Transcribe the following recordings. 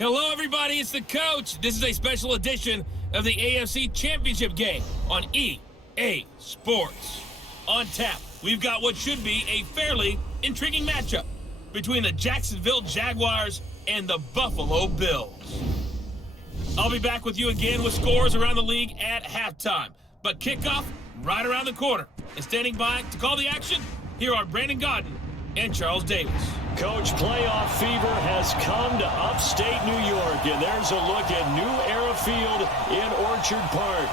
Hello, everybody. It's the coach. This is a special edition of the AFC Championship game on EA Sports. On tap, we've got what should be a fairly intriguing matchup between the Jacksonville Jaguars and the Buffalo Bills. I'll be back with you again with scores around the league at halftime. But kickoff right around the corner. And standing by to call the action, here are Brandon Godden and Charles Davis. Coach, playoff fever has come to upstate New York, and there's a look at New Era Field in Orchard Park.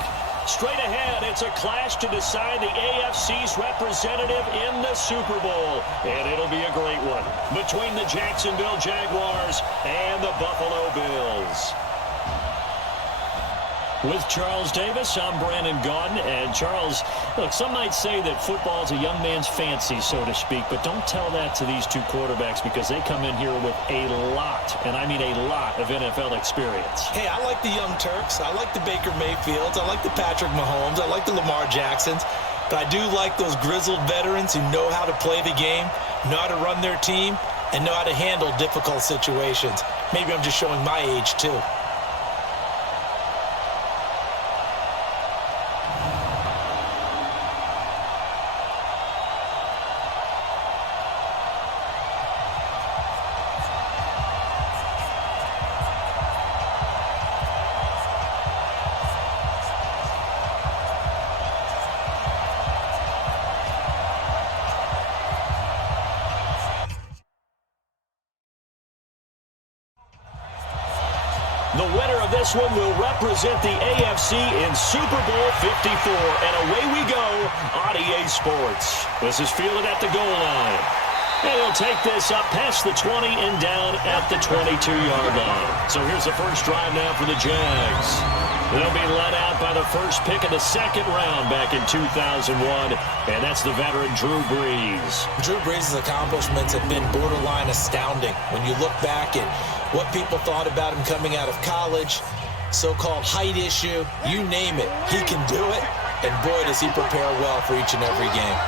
Straight ahead, it's a clash to decide the AFC's representative in the Super Bowl, and it'll be a great one between the Jacksonville Jaguars and the Buffalo Bills. With Charles Davis, I'm Brandon Godden. And Charles, look, some might say that football is a young man's fancy, so to speak, but don't tell that to these two quarterbacks because they come in here with a lot, and I mean a lot, of NFL experience. Hey, I like the Young Turks. I like the Baker Mayfields. I like the Patrick Mahomes. I like the Lamar Jacksons. But I do like those grizzled veterans who know how to play the game, know how to run their team, and know how to handle difficult situations. Maybe I'm just showing my age, too. The winner of this one will represent the AFC in Super Bowl 54. And away we go on EA Sports. This is fielded at the goal line. And he'll take this up past the 20 and down at the 22-yard line. So here's the first drive now for the Jags. They'll be led out by the first pick of the second round back in 2001. And that's the veteran Drew Brees. Drew Brees' accomplishments have been borderline astounding. When you look back at what people thought about him coming out of college, so-called height issue, you name it, he can do it. And boy, does he prepare well for each and every game.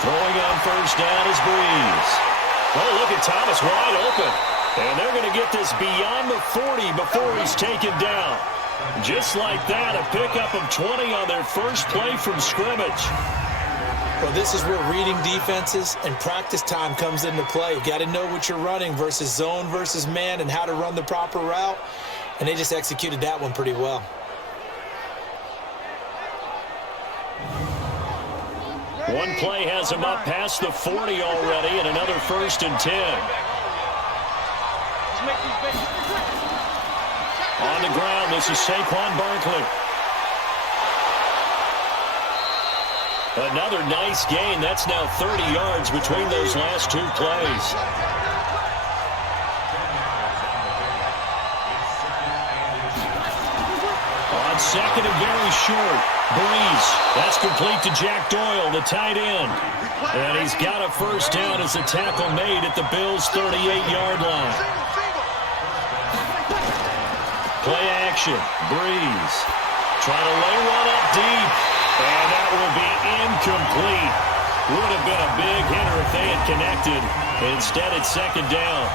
Throwing on first down is Brees. Oh, look at Thomas wide open. And they're going to get this beyond the 40 before he's taken down. Just like that, a pickup of 20 on their first play from scrimmage. Well, this is where reading defenses and practice time comes into play. You got to know what you're running versus zone versus man and how to run the proper route. And they just executed that one pretty well. One play has him up past the 40 already, and another 1st and 10. On the ground, this is Saquon Barkley. Another nice gain. That's now 30 yards between those last two plays. On second and very short, Brees. That's complete to Jack Doyle, the tight end. And he's got a first down as a tackle made at the Bills' 38-yard line. Play action. Brees. Trying to lay one up deep. And that will be incomplete. Would have been a big hitter if they had connected. Instead, it's second down.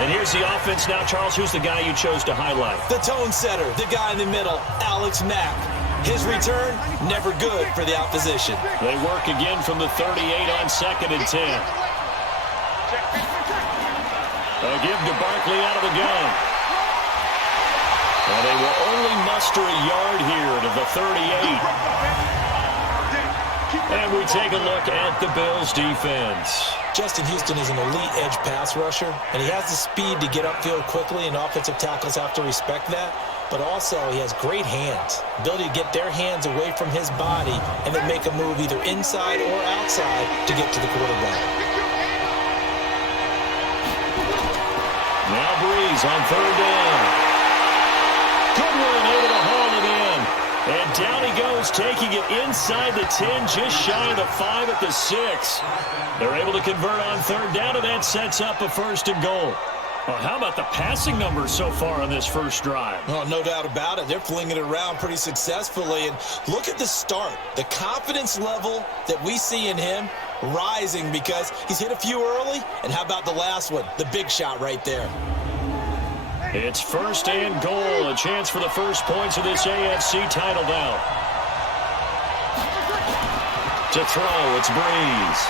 And here's the offense now. Charles, who's the guy you chose to highlight? The tone setter, the guy in the middle, Alex Mack. His return, never good for the opposition. They work again from the 38 on 2nd and 10. A give to Barkley out of the gun. And they will only muster a yard here to the 38. And we take a look at the Bills' defense. Justin Houston is an elite edge pass rusher, and he has the speed to get upfield quickly, and offensive tackles have to respect that. But also, he has great hands, ability to get their hands away from his body and then make a move either inside or outside to get to the quarterback. Now Brees on 3rd down. Good one, able to haul it in. And down he goes, taking it inside the 10, just shy of the 5 at the 6. They're able to convert on 3rd down, and that sets up a 1st and goal. Well, how about the passing numbers so far on this first drive? Oh, no doubt about it. They're flinging it around pretty successfully. And look at the start. The confidence level that we see in him rising because he's hit a few early. And how about the last one? The big shot right there. It's first and goal. A chance for the first points of this AFC title bout. To throw, it's Breeze.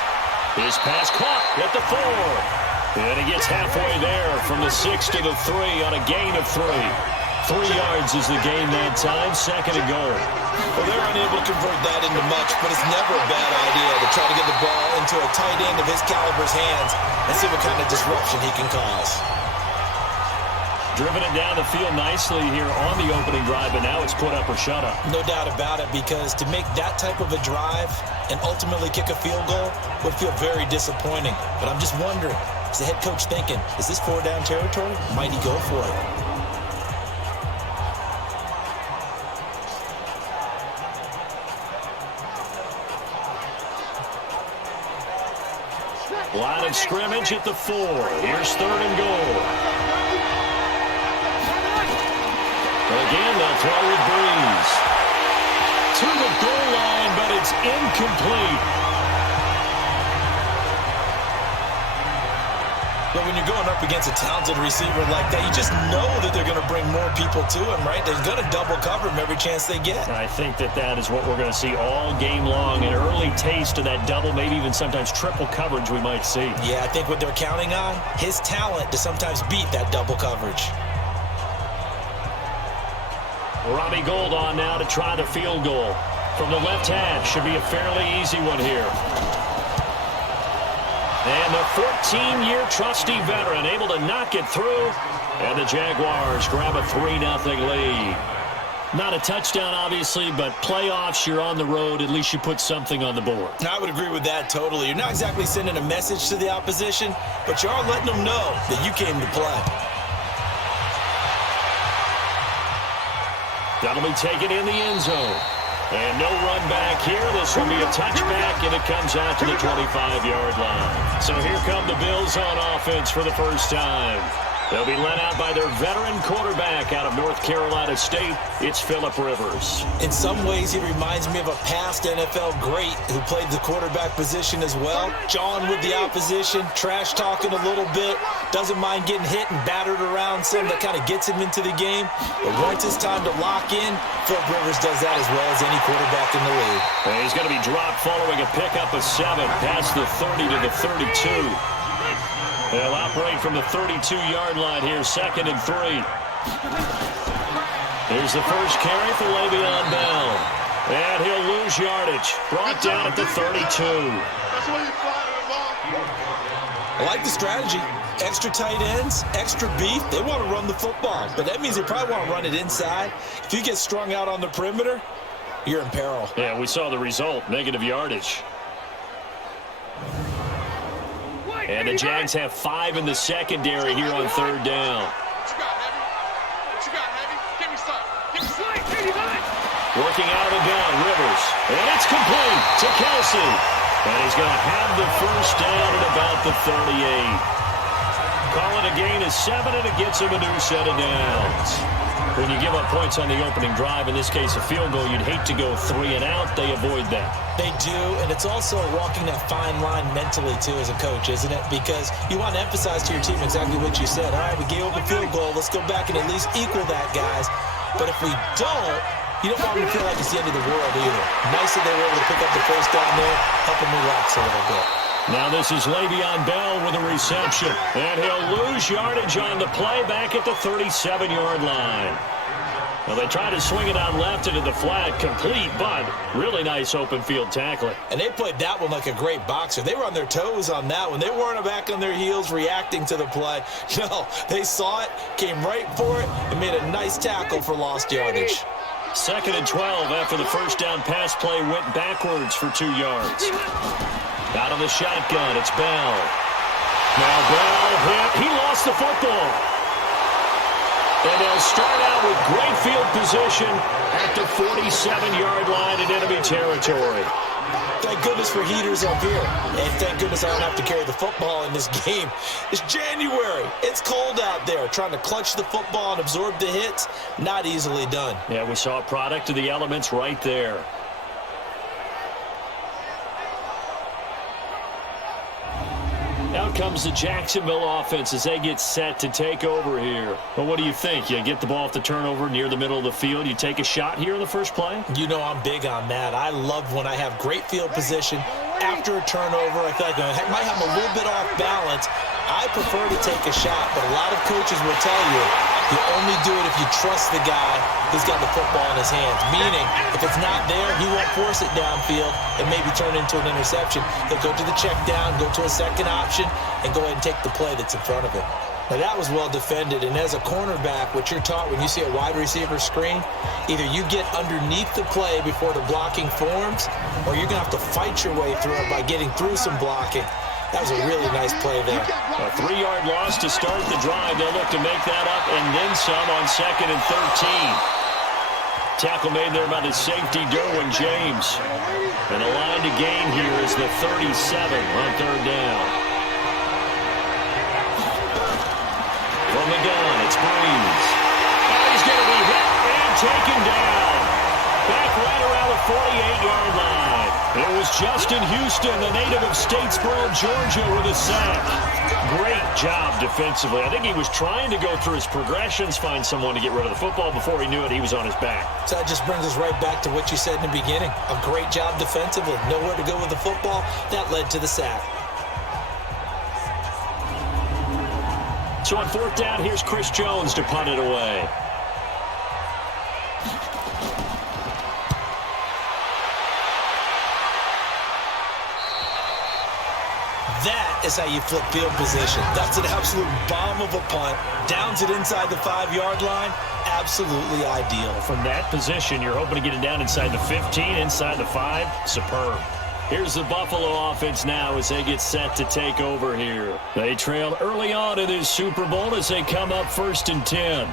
His pass caught at the 4. And he gets halfway there from the 6 to the 3 on a gain of 3. 3 yards is the gain that time, second and goal. Well, they're unable to convert that into much, but it's never a bad idea to try to get the ball into a tight end of his caliber's hands and see what kind of disruption he can cause. Driven it down the field nicely here on the opening drive, but now it's put up or shut up. No doubt about it, because to make that type of a drive and ultimately kick a field goal would feel very disappointing. But I'm just wondering, is the head coach thinking, is this 4-down territory? Might he go for it? Line of scrimmage at the 4. Here's third and goal. Again, they'll throw with Breeze. To the goal line, but it's incomplete. But when you're going up against a talented receiver like that, you just know that they're going to bring more people to him, right? They're going to double cover him every chance they get. I think that is what we're going to see all game long. An early taste of that double, maybe even sometimes triple coverage we might see. Yeah, I think what they're counting on, his talent to sometimes beat that double coverage. Robbie Gould on now to try the field goal. From the left hash, should be a fairly easy one here. And the 14-year trusty veteran able to knock it through. And the Jaguars grab a 3-0 lead. Not a touchdown, obviously, but playoffs, you're on the road. At least you put something on the board. I would agree with that totally. You're not exactly sending a message to the opposition, but you are letting them know that you came to play. That'll be taken in the end zone. And no run back here. This will be a touchback, and it comes out to the 25-yard line. So here come the Bills on offense for the first time. They'll be led out by their veteran quarterback out of North Carolina State. It's Phillip Rivers. In some ways, he reminds me of a past NFL great who played the quarterback position as well. Jawing with the opposition, trash-talking a little bit, doesn't mind getting hit and battered around some that kind of gets him into the game. But once it's time to lock in, Phillip Rivers does that as well as any quarterback in the league. And he's going to be dropped following a pickup of 7 past the 30 to the 32. They'll operate from the 32-yard line here, second and 3. Here's the first carry for Le'Veon Bell. And he'll lose yardage. Brought down at the 32. I like the strategy. Extra tight ends, extra beef. They want to run the football, but that means they probably want to run it inside. If you get strung out on the perimeter, you're in peril. Yeah, we saw the result, negative yardage. And the Jags have 5 in the secondary here on third down. Working out of the gun, Rivers. And it's complete to Kelsey. And he's going to have the first down at about the 38. Call it a gain of 7, and it gets him a new set of downs. When you give up points on the opening drive, in this case a field goal, you'd hate to go 3 and out. They avoid that. They do, and it's also walking that fine line mentally, too, as a coach, isn't it? Because you want to emphasize to your team exactly what you said. All right, we gave up a field goal. Let's go back and at least equal that, guys. But if we don't, you don't want them to feel like it's the end of the world either. Nice that they were able to pick up the first down there, help them relax a little bit. Now this is Le'Veon Bell with a reception. And he'll lose yardage on the play back at the 37-yard line. Well, they try to swing it out left into the flat, complete, but really nice open field tackling. And they played that one like a great boxer. They were on their toes on that one. They weren't back on their heels reacting to the play. No, they saw it, came right for it, and made a nice tackle for lost yardage. Second and 12 after the first down pass play went backwards for 2 yards. Out of the shotgun, it's Bell. Now Bell hit. He lost the football. And they'll start out with great field position at the 47-yard line in enemy territory. Thank goodness for heaters up here. And thank goodness I don't have to carry the football in this game. It's January. It's cold out there. Trying to clutch the football and absorb the hits, not easily done. Yeah, we saw a product of the elements right there. Out comes the Jacksonville offense as they get set to take over here. Well, what do you think? You get the ball off the turnover near the middle of the field. You take a shot here in the first play? You know I'm big on that. I love when I have great field position. After a turnover, I feel like I might have a little bit off balance. I prefer to take a shot, but a lot of coaches will tell you only do it if you trust the guy who's got the football in his hands. Meaning, if it's not there, he won't force it downfield and maybe turn into an interception. He'll go to the check down, go to a second option, and go ahead and take the play that's in front of him. Now, that was well defended, and as a cornerback, what you're taught when you see a wide receiver screen, either you get underneath the play before the blocking forms, or you're going to have to fight your way through it by getting through some blocking. That was a really nice play there. A 3-yard loss to start the drive. They'll look to make that up and then some on 2nd and 13. Tackle made there by the safety, Derwin James. And the line to gain here is the 37 on 3rd down. From the gun, it's Breeze. And he's going to be hit and taken down. Back right around the 48-yard line. It was Justin Houston, the native of Statesboro, Georgia, with a sack. Great job defensively. I think he was trying to go through his progressions, find someone to get rid of the football. Before he knew it, he was on his back. So that just brings us right back to what you said in the beginning. A great job defensively. Nowhere to go with the football. That led to the sack. So on 4th down, here's Chris Jones to punt it away. That is how you flip field position. That's an absolute bomb of a punt. Downs it inside the 5-yard line. Absolutely ideal. From that position, you're hoping to get it down inside the 15, inside the 5. Superb. Here's the Buffalo offense now as they get set to take over here. They trailed early on in this Super Bowl as they come up 1st and 10.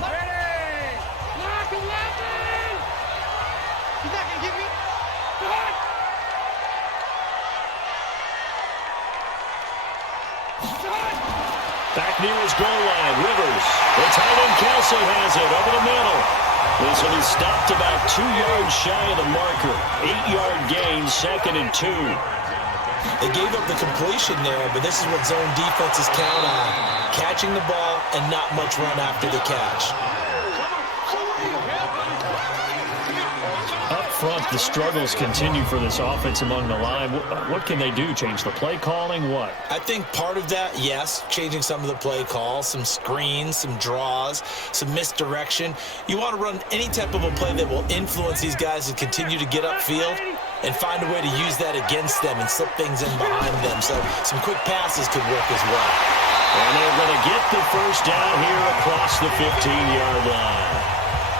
Back near his goal line, Rivers. The tight end Kelsey has it over the middle. This will be stopped about 2 yards shy of the marker. 8-yard gain, 2nd and 2. They gave up the completion there, but this is what zone defenses count on. Catching the ball and not much run after the catch. Up front, the struggles continue for this offense among the line. What can they do? Change the play calling? What? I think part of that, yes, changing some of the play calls, some screens, some draws, some misdirection. You want to run any type of a play that will influence these guys to continue to get upfield and find a way to use that against them and slip things in behind them. So some quick passes could work as well. And they're going to get the first down here across the 15-yard line.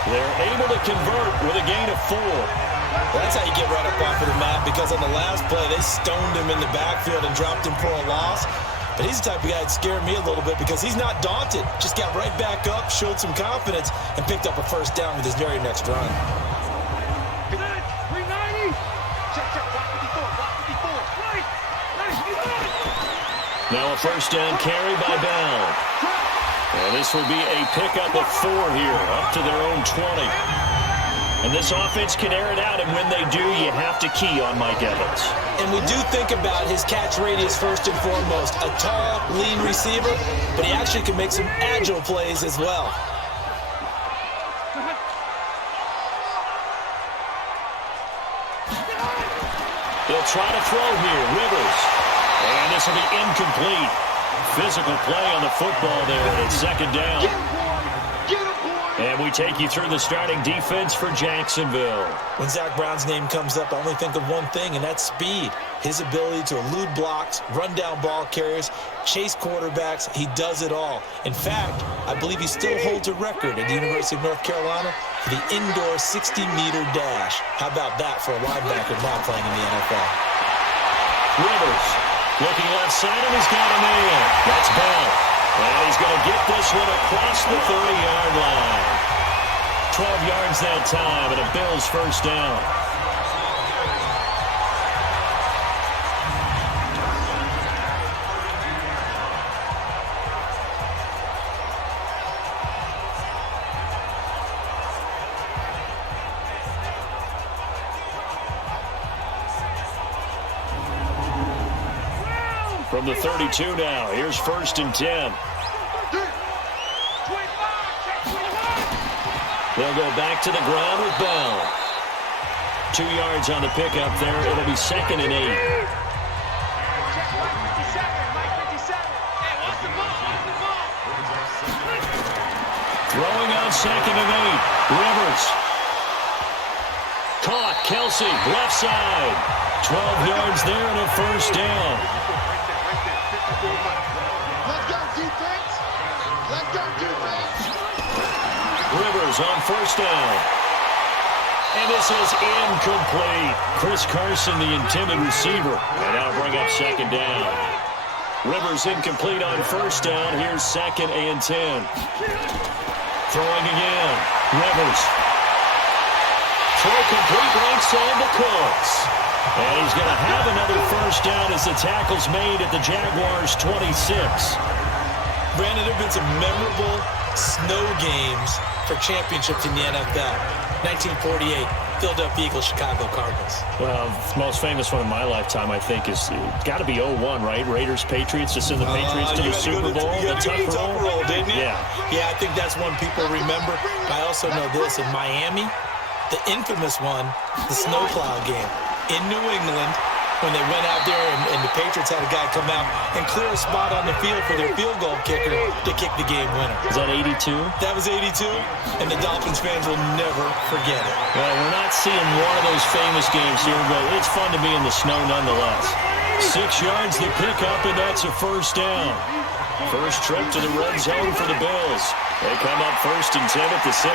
They're able to convert with a gain of 4. Well, that's how you get right up off of the map, because on the last play, they stoned him in the backfield and dropped him for a loss. But he's the type of guy that scared me a little bit because he's not daunted. Just got right back up, showed some confidence, and picked up a first down with his very next run. Now a first down carry by Bell. And this will be a pickup of 4 here, up to their own 20. And this offense can air it out, and when they do, you have to key on Mike Evans. And we do think about his catch radius first and foremost. A tall, lean receiver, but he actually can make some agile plays as well. They'll try to throw here, Rivers. And this will be incomplete. Physical play on the football there, and it's 2nd down. And we take you through the starting defense for Jacksonville. When Zach Brown's name comes up, I only think of one thing, and that's speed. His ability to elude blocks, run down ball carriers, chase quarterbacks. He does it all. In fact, I believe he still holds a record at the University of North Carolina for the indoor 60-meter dash. How about that for a linebacker now playing in the NFL? Rivers looking left side, and he's got a man. That's Bell. And he's going to get this one across the 30-yard line. 12 yards that time, and a Bills first down. From the 32 now, here's 1st and 10. They'll go back to the ground with Bell. 2 yards on the pickup there. It'll be 2nd and 8. Throwing on 2nd and 8. Rivers. Caught. Kelsey, left side. 12 yards there and a 1st down. Let's go, defense. Let's go, defense. Rivers on 1st down. And this is incomplete. Chris Carson, the intended receiver. And that'll bring up 2nd down. Rivers incomplete on 1st down. Here's 2nd and 10. Throwing again. Rivers. Throw complete right side to Cooks. And he's going to have another 1st down as the tackle's made at the Jaguars' 26. Brandon, there have been some memorable snow games for championships in the NFL. 1948, Philadelphia Eagles, Chicago Cardinals. Well, the most famous one in my lifetime, I think, is got to be 01, right? Raiders, Patriots, to send the Patriots to the Super Bowl. You got to go to the Tucker Roll, didn't you? Yeah, I think that's one people remember. I also know this. In Miami, the infamous one, the snowplow game. In New England, when they went out there and the Patriots had a guy come out and clear a spot on the field for their field goal kicker to kick the game winner. Is that 82? That was 82, and the Dolphins fans will never forget it. Well, we're not seeing one of those famous games here, but it's fun to be in the snow nonetheless. 6 yards to pick up, and that's a 1st down. First trip to the red zone for the Bills. They come up 1st and 10 at the 16.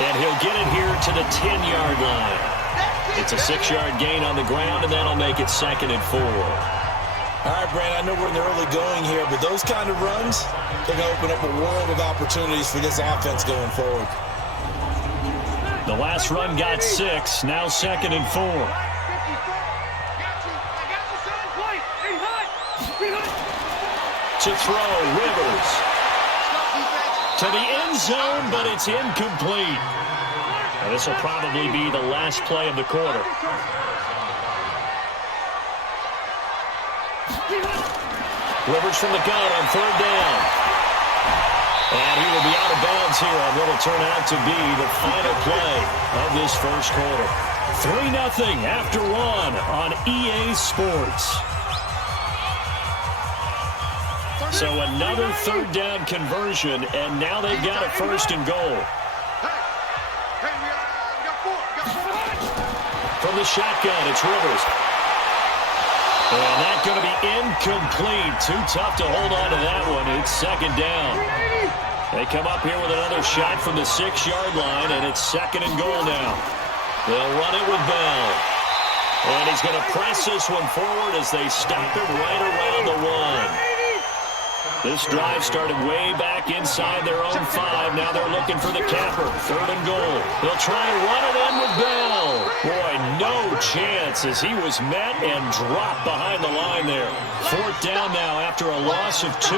And he'll get it here to the 10-yard line. It's a 6-yard gain on the ground, and that'll make it 2nd and 4. All right, Brand, I know we're in the early going here, but those kind of runs, they're going to open up a world of opportunities for this offense going forward. The last run got 6, now 2nd and 4. To throw, Rivers. To the end zone, but it's incomplete. Now, this will probably be the last play of the quarter. Rivers from the gun on 3rd down. And he will be out of bounds here on what will turn out to be the final play of this first quarter. 3-0 after 1 on EA Sports. So another 3rd down conversion, and now they've got a 1st and goal. From the shotgun, it's Rivers. And that's going to be incomplete. Too tough to hold on to that one. It's 2nd down. They come up here with another shot from the 6-yard line, and it's 2nd and goal now. They'll run it with Bell. And he's going to press this one forward as they stop it right around the 1. This drive started way back inside their own 5. Now they're looking for the capper. 3rd and goal. They'll try and run it in with Bell. Boy, no chance as he was met and dropped behind the line there. 4th down now after a loss of 2.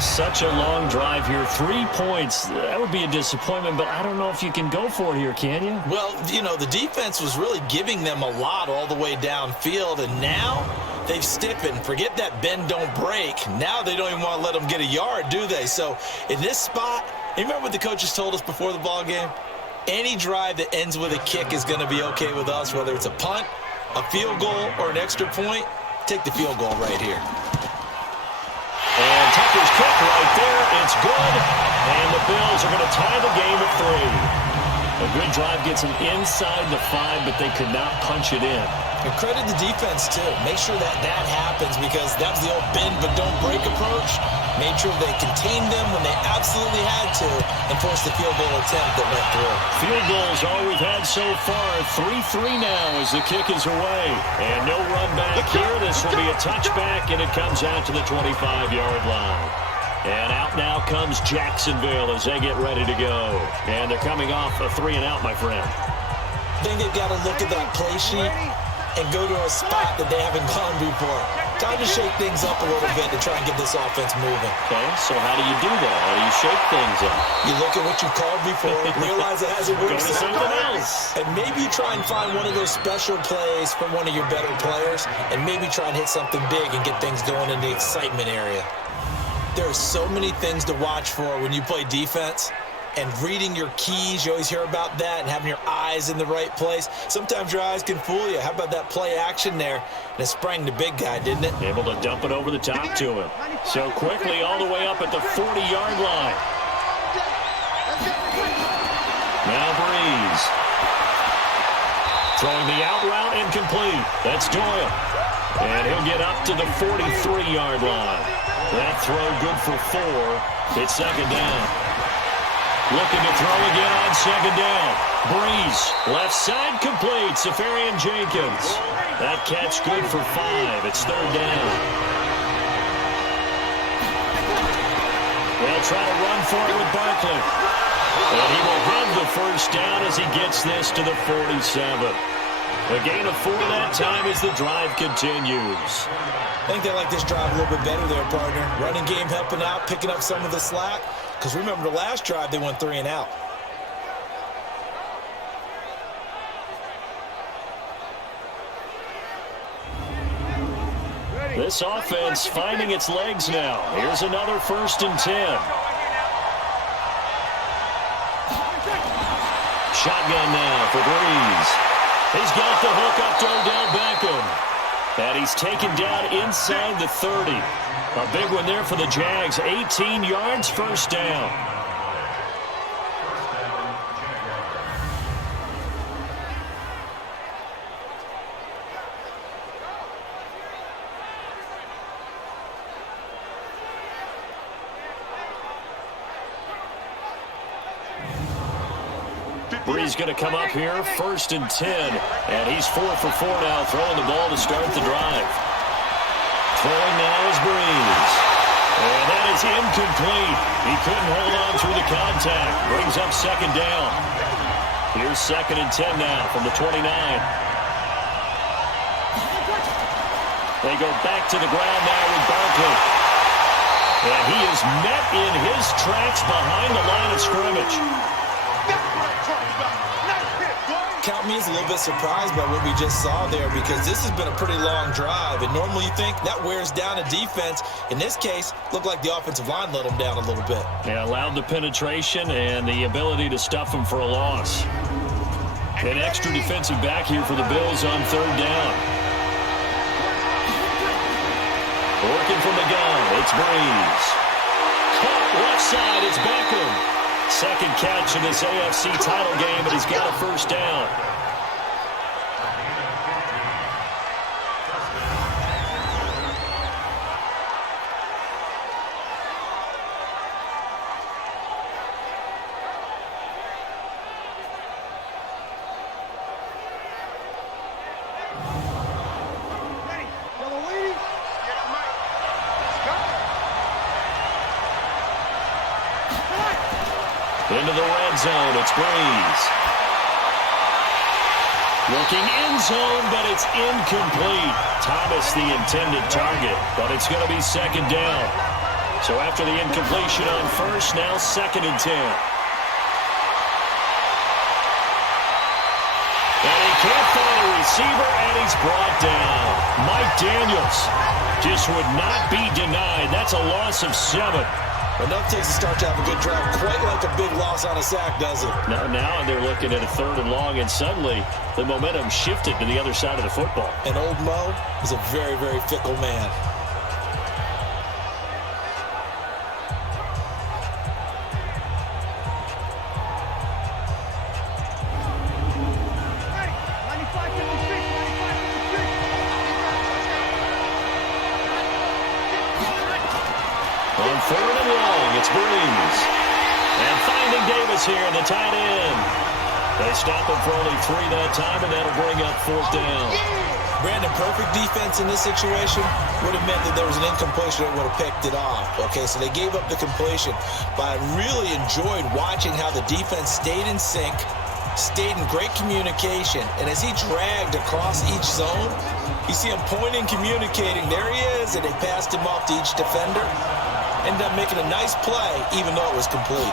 Such a long drive here. 3 points. That would be a disappointment, but I don't know if you can go for it here, can you? Well, you know, the defense was really giving them a lot all the way downfield, and now they've stiffened. Forget that bend, don't break. Now they don't even want to let them get a yard, do they? So in this spot, you remember what the coaches told us before the ball game? Any drive that ends with a kick is going to be okay with us, whether it's a punt, a field goal, or an extra point. Take the field goal right here. And Tucker's kick right there. It's good. And the Bills are going to tie the game at 3. A good drive gets them inside the 5, but they could not punch it in. And credit the defense, too. Make sure that happens, because that was the old bend but don't break approach. Made sure they contained them when they absolutely had to and forced the field goal attempt that went through. Field goals all we've had so far. 3-3 now as the kick is away. And no run back here. This will be a touchback, and it comes out to the 25-yard line. And out now comes Jacksonville as they get ready to go. And they're coming off a 3-and-out, my friend. I think they've got to look at that play sheet and go to a spot that they haven't gone before. Time to shake things up a little bit to try and get this offense moving. Okay, so how do you do that? How do you shake things up? You look at what you called before, realize it hasn't worked. Go to something else. And maybe you try and find one of those special plays from one of your better players, and maybe try and hit something big and get things going in the excitement area. There are so many things to watch for when you play defense. And reading your keys, you always hear about that, and having your eyes in the right place. Sometimes your eyes can fool you. How about that play action there? And it sprang the big guy, didn't it? Able to dump it over the top to him. So quickly all the way up at the 40-yard line. Now Breeze. Throwing the out route incomplete. That's Doyle. And he'll get up to the 43-yard line. That throw good for 4. It's second down. Looking to throw again on second down. Breeze, left side complete. Safarian Jenkins. That catch good for 5. It's third down. They'll try to run for it with Barkley. And he will have the first down as he gets this to the 47. A gain of 4 that time as the drive continues. I think they like this drive a little bit better there, partner. Running game helping out, picking up some of the slack. Because remember the last drive, they went 3 and out. This offense finding its legs now. Here's another 1st and 10. Shotgun now for Breeze. He's got the hook up to Odell Beckham. And he's taken down inside the 30. A big one there for the Jags. 18 yards, first down. Breeze going to come up here, 1st and 10. And he's 4 for 4 now, throwing the ball to start the drive. Throwing now is Breeze. And that is incomplete. He couldn't hold on through the contact. Brings up second down. Here's 2nd and 10 now from the 29. They go back to the ground now with Barkley. And he is met in his tracks behind the line of scrimmage. Count me as a little bit surprised by what we just saw there, because this has been a pretty long drive, and normally you think that wears down a defense. In this case, looked like the offensive line let them down a little bit. Yeah, allowed the penetration and the ability to stuff them for a loss. An extra defensive back here for the Bills on 3rd down. Working from the gun, it's Breeze. Caught left side, it's Beckham. Second catch in this AFC title game, and he's got a first down. Into the red zone, it's Breeze. Looking end zone, but it's incomplete. Thomas the intended target, but it's going to be second down. So after the incompletion on 1st, now 2nd and 10. And he can't find a receiver, and he's brought down. Mike Daniels just would not be denied. That's a loss of 7. Enough takes a start to have a good drive, quite like a big loss on a sack, does it? Now they're looking at a 3rd and long, and suddenly the momentum shifted to the other side of the football. And old Mo is a very, very fickle man. On 3rd and long, it's Breeze. And finding Davis here, the tight end. They stop him for only 3 that time, and that'll bring up 4th down. Brandon, perfect defense in this situation would have meant that there was an incompletion that would have picked it off. Okay, so they gave up the completion. But I really enjoyed watching how the defense stayed in sync, stayed in great communication, and as he dragged across each zone, You see him pointing, communicating. There he is, and they passed him off to each defender. Ended up making a nice play, even though it was complete.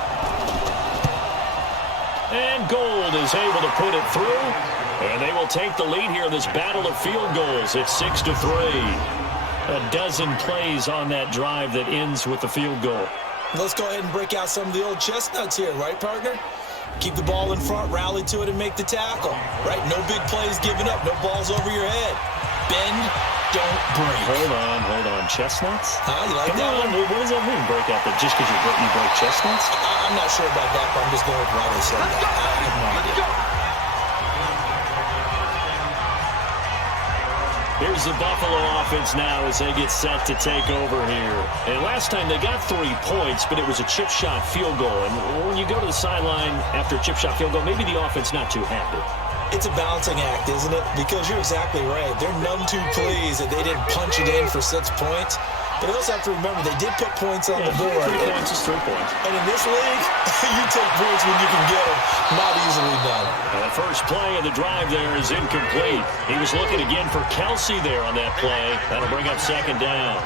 And Gold is able to put it through. And they will take the lead here in this battle of field goals. It's 6-3. A dozen plays on that drive that ends with the field goal. Let's go ahead and break out some of the old chestnuts here, right, partner? Keep the ball in front, rally to it, and make the tackle, right? No big plays given up, no balls over your head. Bend, don't break. Hold on. Chestnuts? Huh? You like Come that on. one? What does that mean, break out? That just because you break chestnuts? I'm not sure about that, but I'm just going with why they said that. I have no idea. Here's the Buffalo offense now as they get set to take over here. And last time they got 3 points, but it was a chip shot field goal. And when you go to the sideline after a chip shot field goal, maybe the offense not too happy. It's a balancing act, isn't it? Because you're exactly right. They're none too pleased that they didn't punch it in for 6 points. But you also have to remember, they did put points on the board. 3 points is 3 points. And in this league, you take points when you can get them. Not easily done. And the first play of the drive there is incomplete. He was looking again for Kelsey there on that play. That'll bring up second down.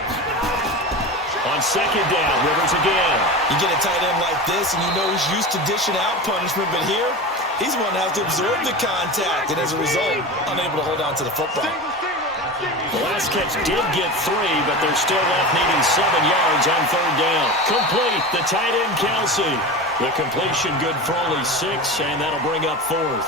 On second down, Rivers again. You get a tight end like this, and you know he's used to dishing out punishment, but here, he's one that has to absorb the contact, and as a result, unable to hold on to the football. The last catch did get 3, but they're still left needing 7 yards on third down. Complete, the tight end Kelsey. The completion good for only 6, and that'll bring up 4th.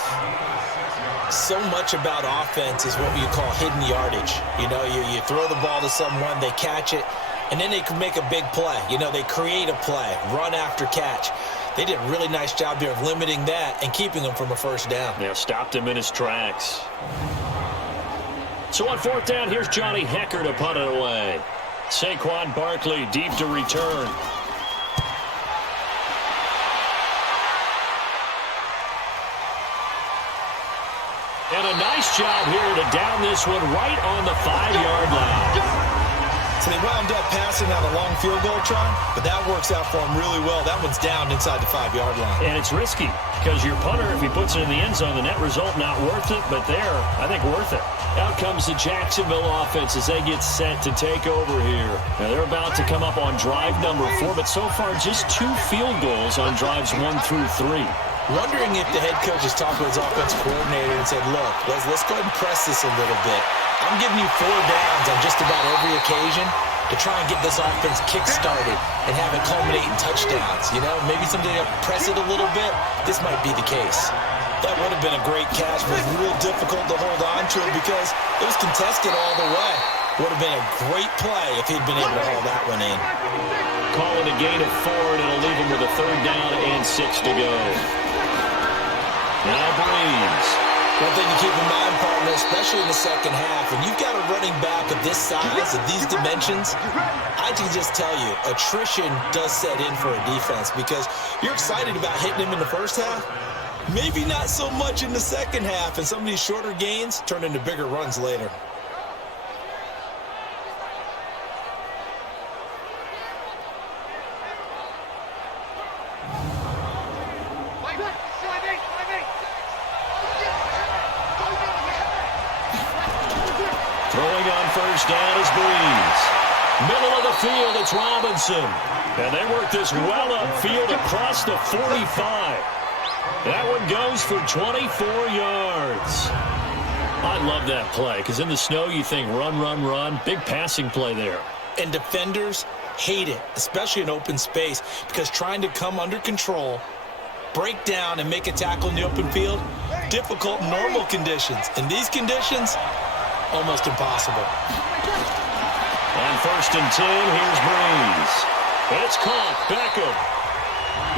So much about offense is what you call hidden yardage. You know, you throw the ball to someone, they catch it, and then they can make a big play. You know, they create a play, run after catch. They did a really nice job here of limiting that and keeping him from a first down. Yeah, stopped him in his tracks. So on fourth down, here's Johnny Hecker to punt it away. Saquon Barkley deep to return. And a nice job here to down this one right on the 5-yard line. So they wound up passing out a long field goal try, but that works out for them really well. That one's down inside the 5-yard line. And it's risky because your punter, if he puts it in the end zone, the net result not worth it, but there, I think worth it. Out comes the Jacksonville offense as they get set to take over here. Now they're about to come up on drive number 4, but so far just 2 field goals on drives 1 through 3. Wondering if the head coach has talked to his offensive coordinator and said, look, let's go ahead and press this a little bit. I'm giving you 4 downs on just about every occasion to try and get this offense kick-started and have it culminate in touchdowns. You know, maybe someday they'll press it a little bit. This might be the case. That would have been a great catch, but it was real difficult to hold on to it because it was contested all the way. Would have been a great play if he'd been able to haul that one in. Call it a gain of 4, and it'll leave him with a 3rd down and 6 to go. Now Breeze. One thing to keep in mind, partner, especially in the second half, when you've got a running back of this size, of these dimensions, I can just tell you, attrition does set in for a defense because you're excited about hitting him in the first half. Maybe not so much in the second half, and some of these shorter gains turn into bigger runs later. Throwing on first down is Breeze. Middle of the field, it's Robinson. And they work this well upfield across the 45. That one goes for 24 yards. I love that play because in the snow you think run, run, run. Big passing play there. And defenders hate it, especially in open space, because trying to come under control, break down, and make a tackle in the open field, difficult in normal conditions. In these conditions, almost impossible. On 1st and 10, here's Breeze. It's caught. Beckham.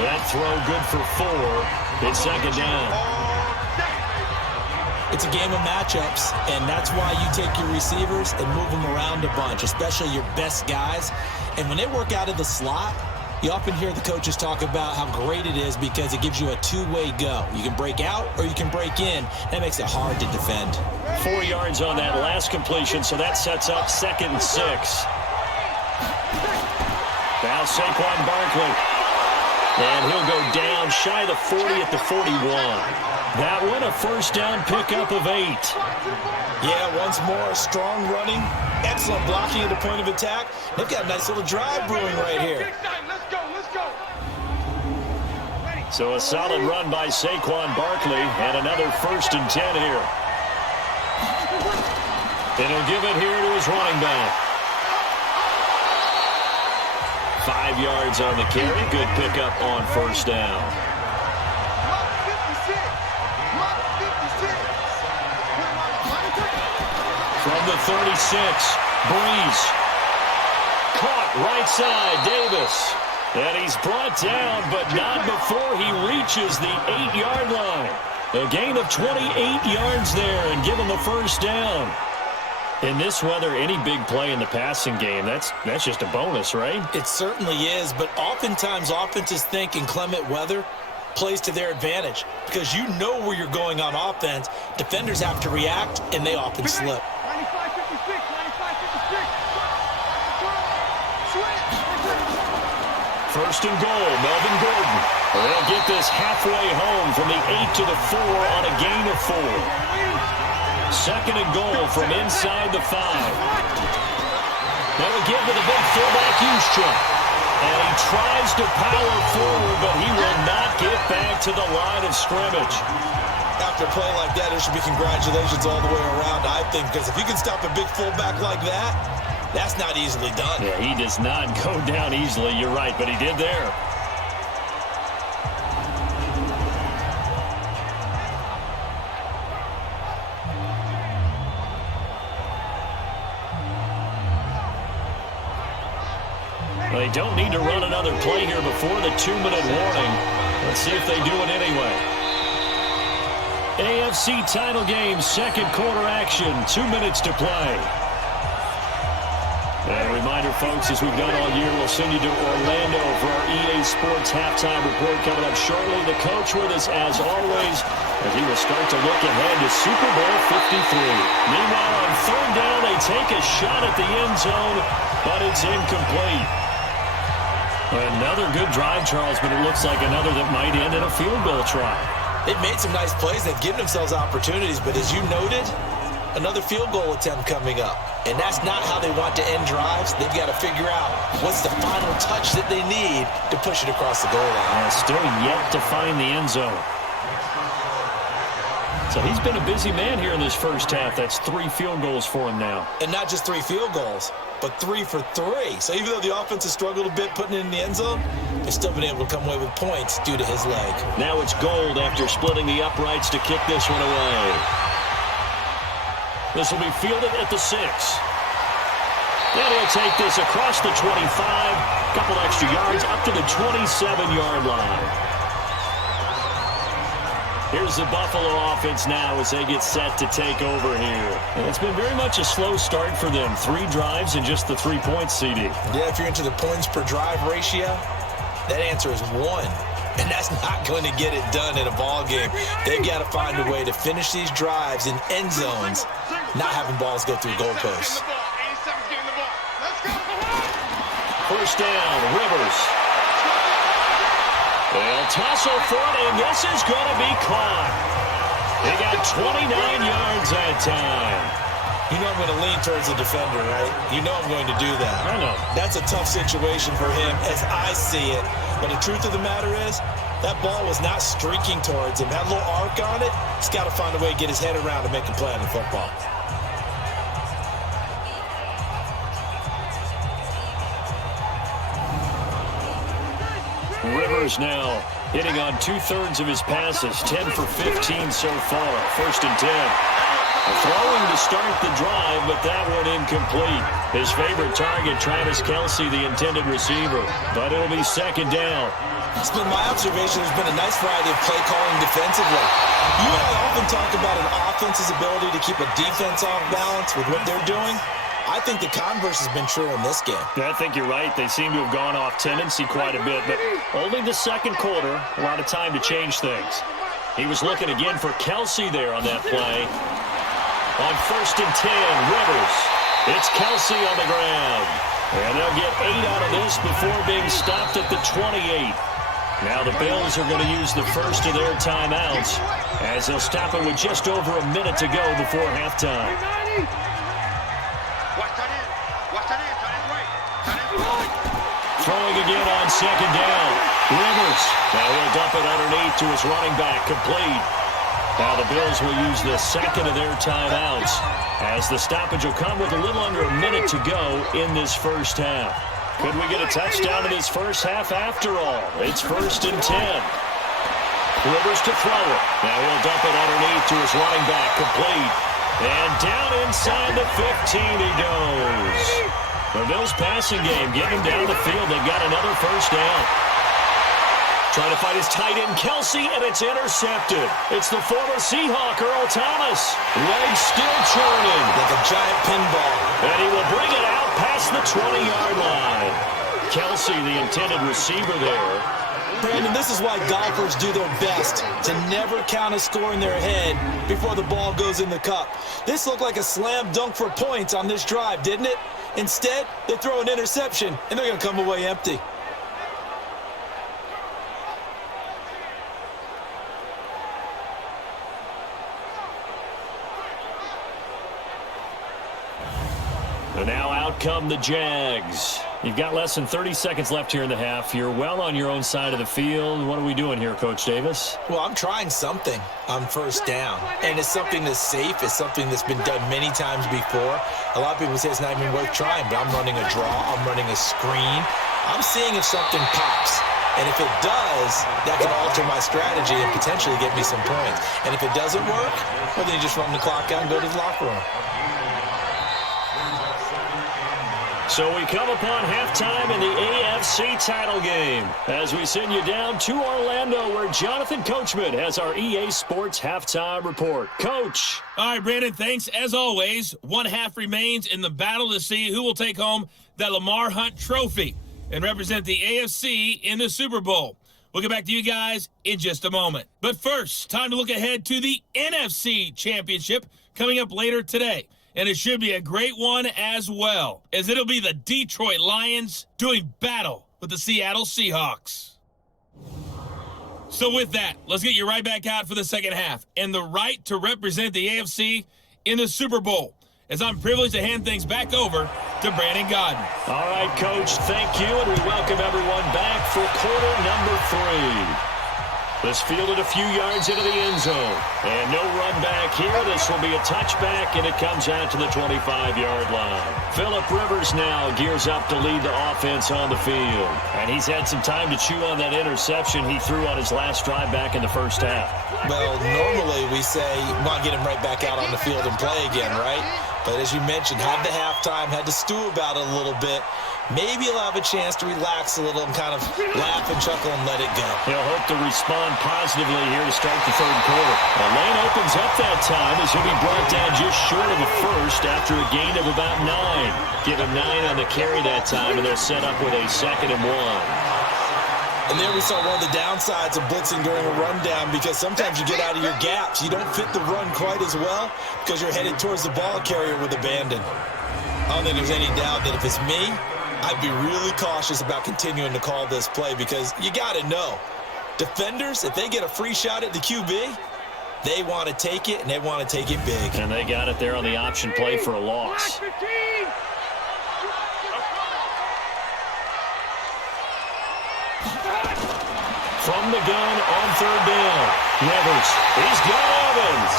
That throw good for 4. It's 2nd down. It's a game of matchups, and that's why you take your receivers and move them around a bunch, especially your best guys. And when they work out of the slot, you often hear the coaches talk about how great it is because it gives you a 2-way go. You can break out or you can break in. That makes it hard to defend. 4 yards on that last completion, so that sets up 2nd and 6. Now Saquon Barkley. And he'll go down shy of the 40 at the 41. That one a first down pickup of 8. Yeah, once more, strong running, excellent blocking at the point of attack. They've got a nice little drive brewing right here. So a solid run by Saquon Barkley and another 1st and 10 here. And he'll give it here to his running back. 5 yards on the carry. Good pickup on first down. From the 36, Breeze. Caught right side, Davis. And he's brought down, but not before he reaches the 8-yard line. A gain of 28 yards there and give him the first down. In this weather, any big play in the passing game, that's just a bonus, right? It certainly is, but oftentimes offenses think in clement weather plays to their advantage because you know where you're going on offense. Defenders have to react, and they often slip. 1st and goal, Melvin Gordon. They'll get this halfway home from the 8 to the 4 on a gain of 4. 2nd and goal from inside the 5. Now again with a big fullback use check. And he tries to power forward, but he will not get back to the line of scrimmage. After a play like that, there should be congratulations all the way around, I think, because if you can stop a big fullback like that, that's not easily done. Yeah, he does not go down easily. You're right, but he did there. They don't need to run another play here before the 2-minute warning. Let's see if they do it anyway. AFC title game, 2nd quarter action, 2 minutes to play. And a reminder, folks, as we've done all year, we'll send you to Orlando for our EA Sports halftime report coming up shortly. The coach with us, as always, and he will start to look ahead to Super Bowl 53. Meanwhile, on 3rd down, they take a shot at the end zone, but it's incomplete. Another good drive, Charles, but it looks like another that might end in a field goal try. They've made some nice plays. They've given themselves opportunities, but as you noted, another field goal attempt coming up. And that's not how they want to end drives. They've got to figure out what's the final touch that they need to push it across the goal line. Still yet to find the end zone. So he's been a busy man here in this first half. That's 3 field goals for him now. And not just 3 field goals, but 3 for 3. So even though the offense has struggled a bit putting it in the end zone, they've still been able to come away with points due to his leg. Now it's Gold after splitting the uprights to kick this one away. This will be fielded at the 6. And he'll take this across the 25. Couple extra yards up to the 27-yard line. Here's the Buffalo offense now as they get set to take over here. And it's been very much a slow start for them. 3 drives and just the 3 points, CD. Yeah, if you're into the points per drive ratio, that answer is 1. And that's not going to get it done in a ball game. They've got to find a way to finish these drives in end zones, not having balls go through goalposts. First down, Rivers. They'll tussle for it, and this is going to be caught. They got 29 yards that time. You know I'm going to lean towards the defender, right? You know I'm going to do that. I know. That's a tough situation for him as I see it. But the truth of the matter is, that ball was not streaking towards him. Had a little arc on it. He's got to find a way to get his head around to make a play on the football. Rivers now hitting on 2/3 of his passes, 10 for 15 so far. 1st and 10. Throwing to start the drive, but that one incomplete. His favorite target, Travis Kelce, the intended receiver. But it'll be 2nd down. It's been my observation there's been a nice variety of play calling defensively. You and I often talk about an offense's ability to keep a defense off balance with what they're doing. I think the converse has been true in this game. I think you're right. They seem to have gone off tendency quite a bit, but only the 2nd quarter, a lot of time to change things. He was looking again for Kelce there on that play. On 1st and 10, Rivers. It's Kelce on the ground. And they'll get 8 out of this before being stopped at the 28. Now the Bills are going to use the first of their timeouts as they'll stop it with just over a minute to go before halftime. Throwing again on second down. Rivers. Now he'll dump it underneath to his running back. Complete. Now the Bills will use the second of their timeouts as the stoppage will come with a little under a minute to go in this first half. Could we get a touchdown in this first half after all? It's 1st and 10. Rivers to throw it. Now he'll dump it underneath to his running back. Complete. And down inside the 15 he goes. The Bills passing game getting down the field. They've got another first down. Trying to fight his tight end, Kelsey, and it's intercepted. It's the former Seahawk, Earl Thomas. Legs still churning. Like a giant pinball. And he will bring it out past the 20-yard line. Kelsey, the intended receiver there. Brandon, this is why golfers do their best to never count a score in their head before the ball goes in the cup. This looked like a slam dunk for points on this drive, didn't it? Instead, they throw an interception, and they're going to come away empty. And now out come the Jags. You've got less than 30 seconds left here in the half. You're well on your own side of the field. What are we doing here, Coach Davis? Well, I'm trying something on first down. And it's something that's safe. It's something that's been done many times before. A lot of people say it's not even worth trying, but I'm running a draw. I'm running a screen. I'm seeing if something pops. And if it does, that can alter my strategy and potentially get me some points. And if it doesn't work, well, then you just run the clock out and go to the locker room. So we come upon halftime in the AFC title game as we send you down to Orlando where Jonathan Coachman has our EA Sports halftime report. Coach. All right, Brandon, thanks. As always, one half remains in the battle to see who will take home that Lamar Hunt trophy and represent the AFC in the Super Bowl. We'll get back to you guys in just a moment. But first, time to look ahead to the NFC Championship coming up later today. And it should be a great one as well, as it'll be the Detroit Lions doing battle with the Seattle Seahawks. So with that, let's get you right back out for the second half and the right to represent the AFC in the Super Bowl, as I'm privileged to hand things back over to Brandon Godden. All right, Coach, thank you, and we welcome everyone back for quarter number 3. This fielded a few yards into the end zone. And no run back here. This will be a touchback, and it comes out to the 25-yard line. Phillip Rivers now gears up to lead the offense on the field. And he's had some time to chew on that interception he threw on his last drive back in the first half. Well, normally we say, well, get him right back out on the field and play again, right? But as you mentioned, had the halftime, had to stew about it a little bit. Maybe he'll have a chance to relax a little and kind of laugh and chuckle and let it go. He'll hope to respond positively here to start the third quarter. The lane opens up that time as he'll be brought down just short of a first after a gain of about 9. Give him 9 on the carry that time, and they'll set up with a 2nd and 1. And there we saw one of the downsides of blitzing during a rundown, because sometimes you get out of your gaps. You don't fit the run quite as well because you're headed towards the ball carrier with abandon. I don't think there's any doubt that if it's me, I'd be really cautious about continuing to call this play, because you got to know, defenders, if they get a free shot at the QB, they want to take it, and they want to take it big. And they got it there on the option play for a loss. From the gun on third down, Rivers. He's got Evans.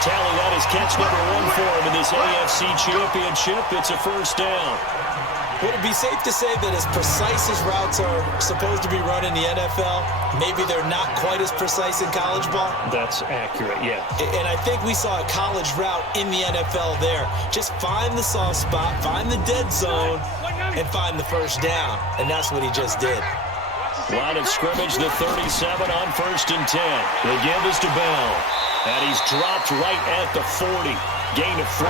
Tally that is catch number 1 for him in this AFC Championship. It's a first down. Would it be safe to say that as precise as routes are supposed to be run in the NFL, maybe they're not quite as precise in college ball? That's accurate, yeah. And I think we saw a college route in the NFL there. Just find the soft spot, find the dead zone, and find the first down. And that's what he just did. Line of scrimmage, the 37 on 1st and 10. The give is to Bell. And he's dropped right at the 40. Gain of 3.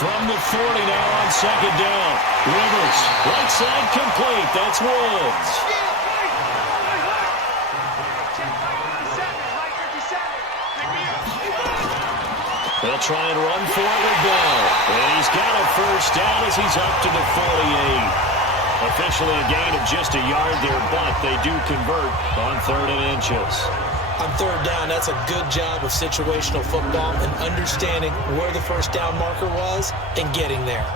From the 40 now on 2nd down. Rivers, right side complete. That's Woods. They'll try and run for it with Bell. And he's got a first down as he's up to the 48. Officially a gain of just a yard there, but they do convert on 3rd and inches. On 3rd down, that's a good job of situational football and understanding where the first down marker was and getting there.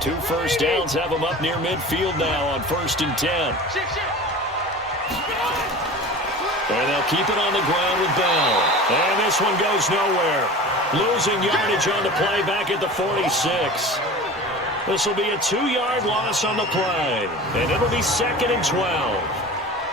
Two first downs have them up near midfield now on 1st and 10. And they'll keep it on the ground with Bell. And this one goes nowhere. Losing yardage on the play back at the 46. This will be a 2-yard loss on the play. And it'll be 2nd and 12.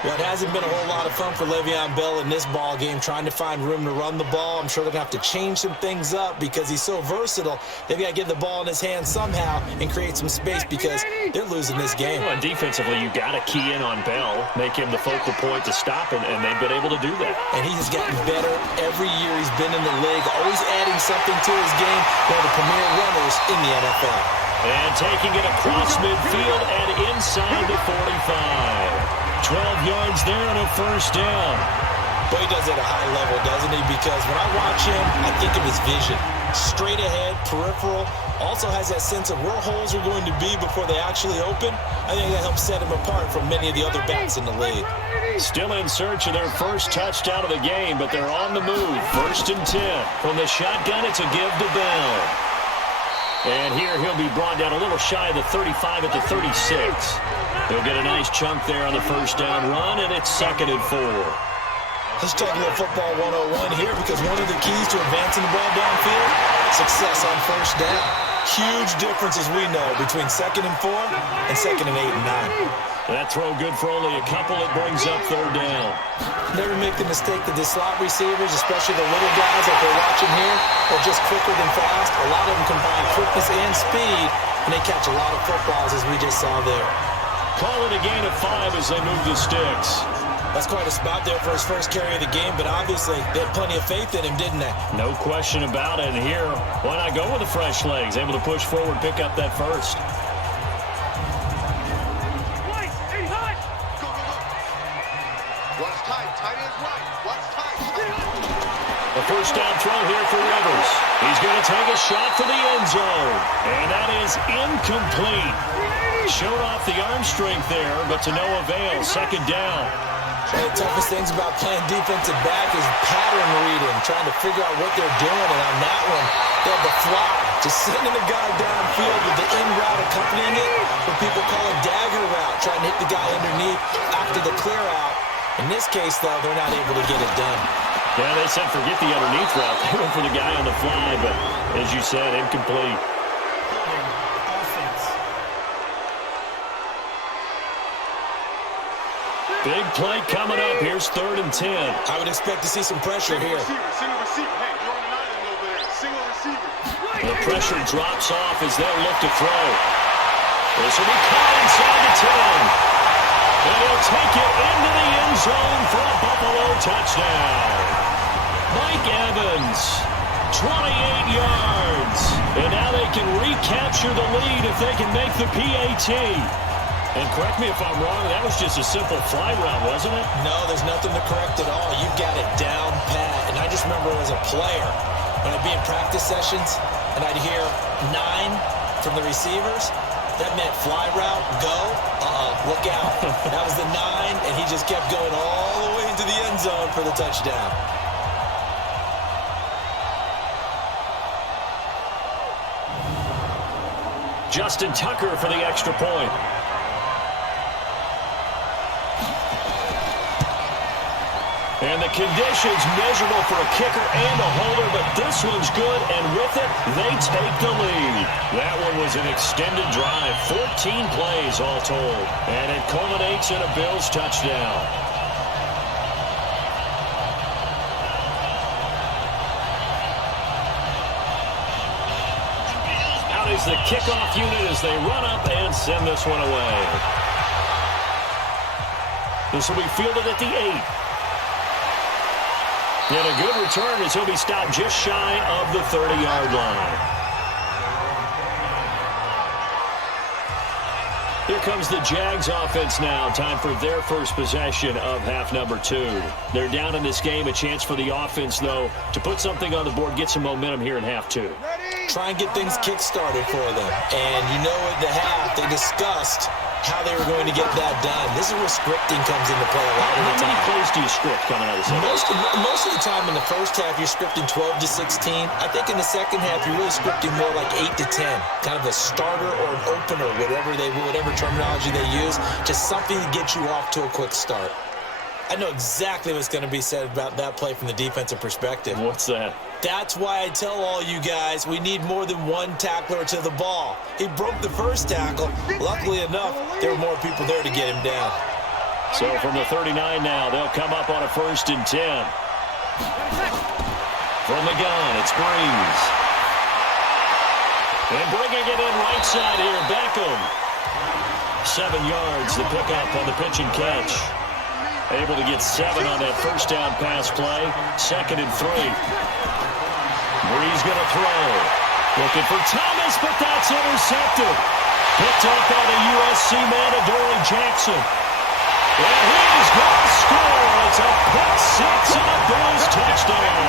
Well, it hasn't been a whole lot of fun for Le'Veon Bell in this ball game, trying to find room to run the ball. I'm sure they're going to have to change some things up because he's so versatile. They've got to get the ball in his hands somehow and create some space because they're losing this game. Well, and defensively, you've got to key in on Bell, make him the focal point to stop it, and they've been able to do that. And he has gotten better every year he's been in the league, always adding something to his game. One of the premier runners in the NFL. And taking it across midfield and inside the 45. 12 yards there and a first down. But he does it at a high level, doesn't he? Because when I watch him, I think of his vision. Straight ahead, peripheral. Also has that sense of where holes are going to be before they actually open. I think that helps set him apart from many of the other backs in the league. Still in search of their first touchdown of the game, but they're on the move. 1st and 10. From the shotgun, it's a give to Bell. And here he'll be brought down a little shy of the 35 at the 36. He'll get a nice chunk there on the first down run, and it's 2nd and 4. Let's talk a little football 101 here because one of the keys to advancing the ball downfield, success on first down. Huge difference, as we know, between 2nd and 4 and 2nd and 8 and 9. That throw good for only a couple. It brings up 3rd down. Never make the mistake that the slot receivers, especially the little guys that they're watching here, are just quicker than fast. A lot of them combine quickness and speed, and they catch a lot of footballs, as we just saw there. Call it a gain of 5 as they move the sticks. That's quite a spot there for his first carry of the game, but obviously they had plenty of faith in him, didn't they? No question about it. And here, why not go with the fresh legs? Able to push forward, pick up that first. A first down throw here for Rivers. He's going to take a shot for the end zone. And that is incomplete. Showed off the arm strength there, but to no avail. 2nd down. One of the toughest things about playing defensive back is pattern reading, trying to figure out what they're doing. And on that one, they had the fly, just sending the guy downfield with the in route accompanying it, what people call a dagger route, trying to hit the guy underneath after the clear out. In this case, though, they're not able to get it done. Yeah, they said forget the underneath route. They went for the guy on the fly, but as you said, incomplete. Big play coming up. Here's 3rd and 10. I would expect to see some pressure here. Single receiver. Hey, you're on an island over there. Single receiver. The pressure drops off as they'll look to throw. This will be caught inside the 10. And he'll take it into the end zone for a Buffalo touchdown. Mike Evans, 28 yards. And now they can recapture the lead if they can make the PAT. And correct me if I'm wrong, that was just a simple fly route, wasn't it? No, there's nothing to correct at all. You've got it down pat. And I just remember as a player, when I'd be in practice sessions and I'd hear 9 from the receivers, that meant fly route, go, look out. That was the 9, and he just kept going all the way into the end zone for the touchdown. Justin Tucker for the extra point. And the conditions miserable for a kicker and a holder, but this one's good, and with it, they take the lead. That one was an extended drive, 14 plays all told, and it culminates in a Bills touchdown. Out is the kickoff unit as they run up and send this one away. This will be fielded at the 8. And a good return as he'll be stopped just shy of the 30-yard line. Here comes the Jags offense now. Time for their first possession of half number 2. They're down in this game. A chance for the offense, though, to put something on the board, get some momentum here in half 2. Try and get things kick-started for them. And you know at the half, they discussed how they were going to get that done. This is where scripting comes into play a lot of the time. How many plays do you script coming out of the second? Most of the time in the first half, you're scripting 12 to 16. I think in the second half, you're really scripting more like 8 to 10. Kind of a starter or an opener, whatever terminology they use. Just something to get you off to a quick start. I know exactly what's going to be said about that play from the defensive perspective. What's that? That's why I tell all you guys we need more than one tackler to the ball. He broke the first tackle. Luckily enough, there were more people there to get him down. So from the 39 now, they'll come up on a 1st and 10. From the gun, it's Breeze. And bringing it in right side here, Beckham. 7 yards, the pickup on the pitch and catch. Able to get 7 on that first down pass play. 2nd and 3. Breeze going to throw. Looking for Thomas, but that's intercepted. Picked up by the USC man, Adoree Jackson. And he's going to score. It's a pick 6 and a Bills touchdown.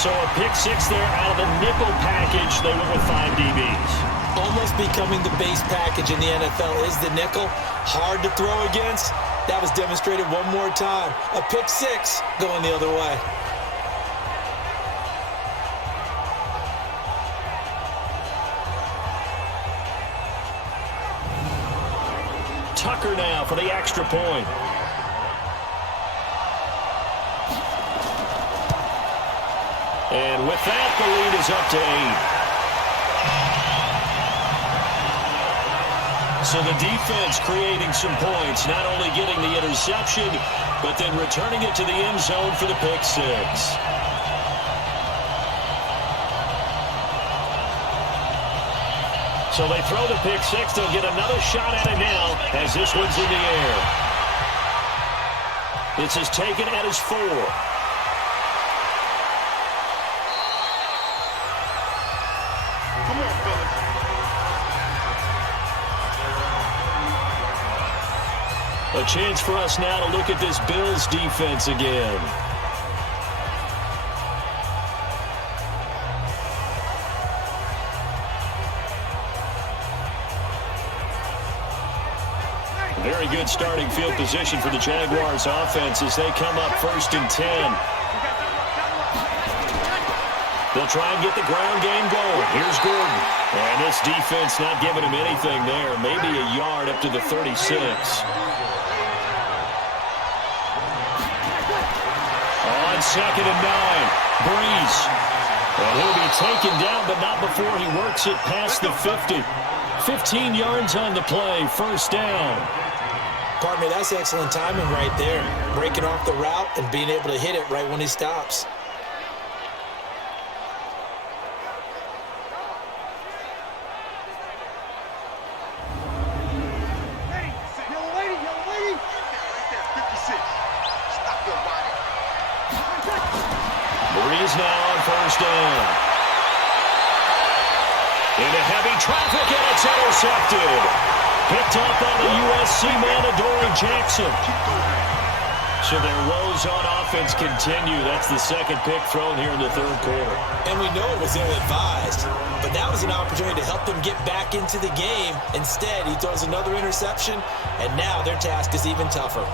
So a pick 6 there out of the nickel package. They went with 5 DBs. Almost becoming the base package in the NFL is the nickel. Hard to throw against. That was demonstrated one more time. A pick 6 going the other way. Tucker now for the extra point. And with that, the lead is up to 8. So the defense creating some points, not only getting the interception, but then returning it to the end zone for the pick 6. So they throw the pick 6. They'll get another shot at it now as this one's in the air. This is taken at his 4. A chance for us now to look at this Bills defense again. Very good starting field position for the Jaguars offense as they come up 1st and 10. They'll try and get the ground game going. Here's Gordon. And this defense not giving him anything there. Maybe a yard up to the 36. On 2nd and 9, Breeze. And he'll be taken down, but not before he works it past the 50. 15 yards on the play, 1st down. Pardon me, that's excellent timing right there. Breaking off the route and being able to hit it right when he stops. Breeze now on 1st down. Into heavy traffic, and it's intercepted. Picked up by the USC man, Adoree Jackson. So their woes on offense continue. That's the 2nd pick thrown here in the 3rd quarter. And we know it was ill-advised, but that was an opportunity to help them get back into the game. Instead, he throws another interception, and now their task is even tougher.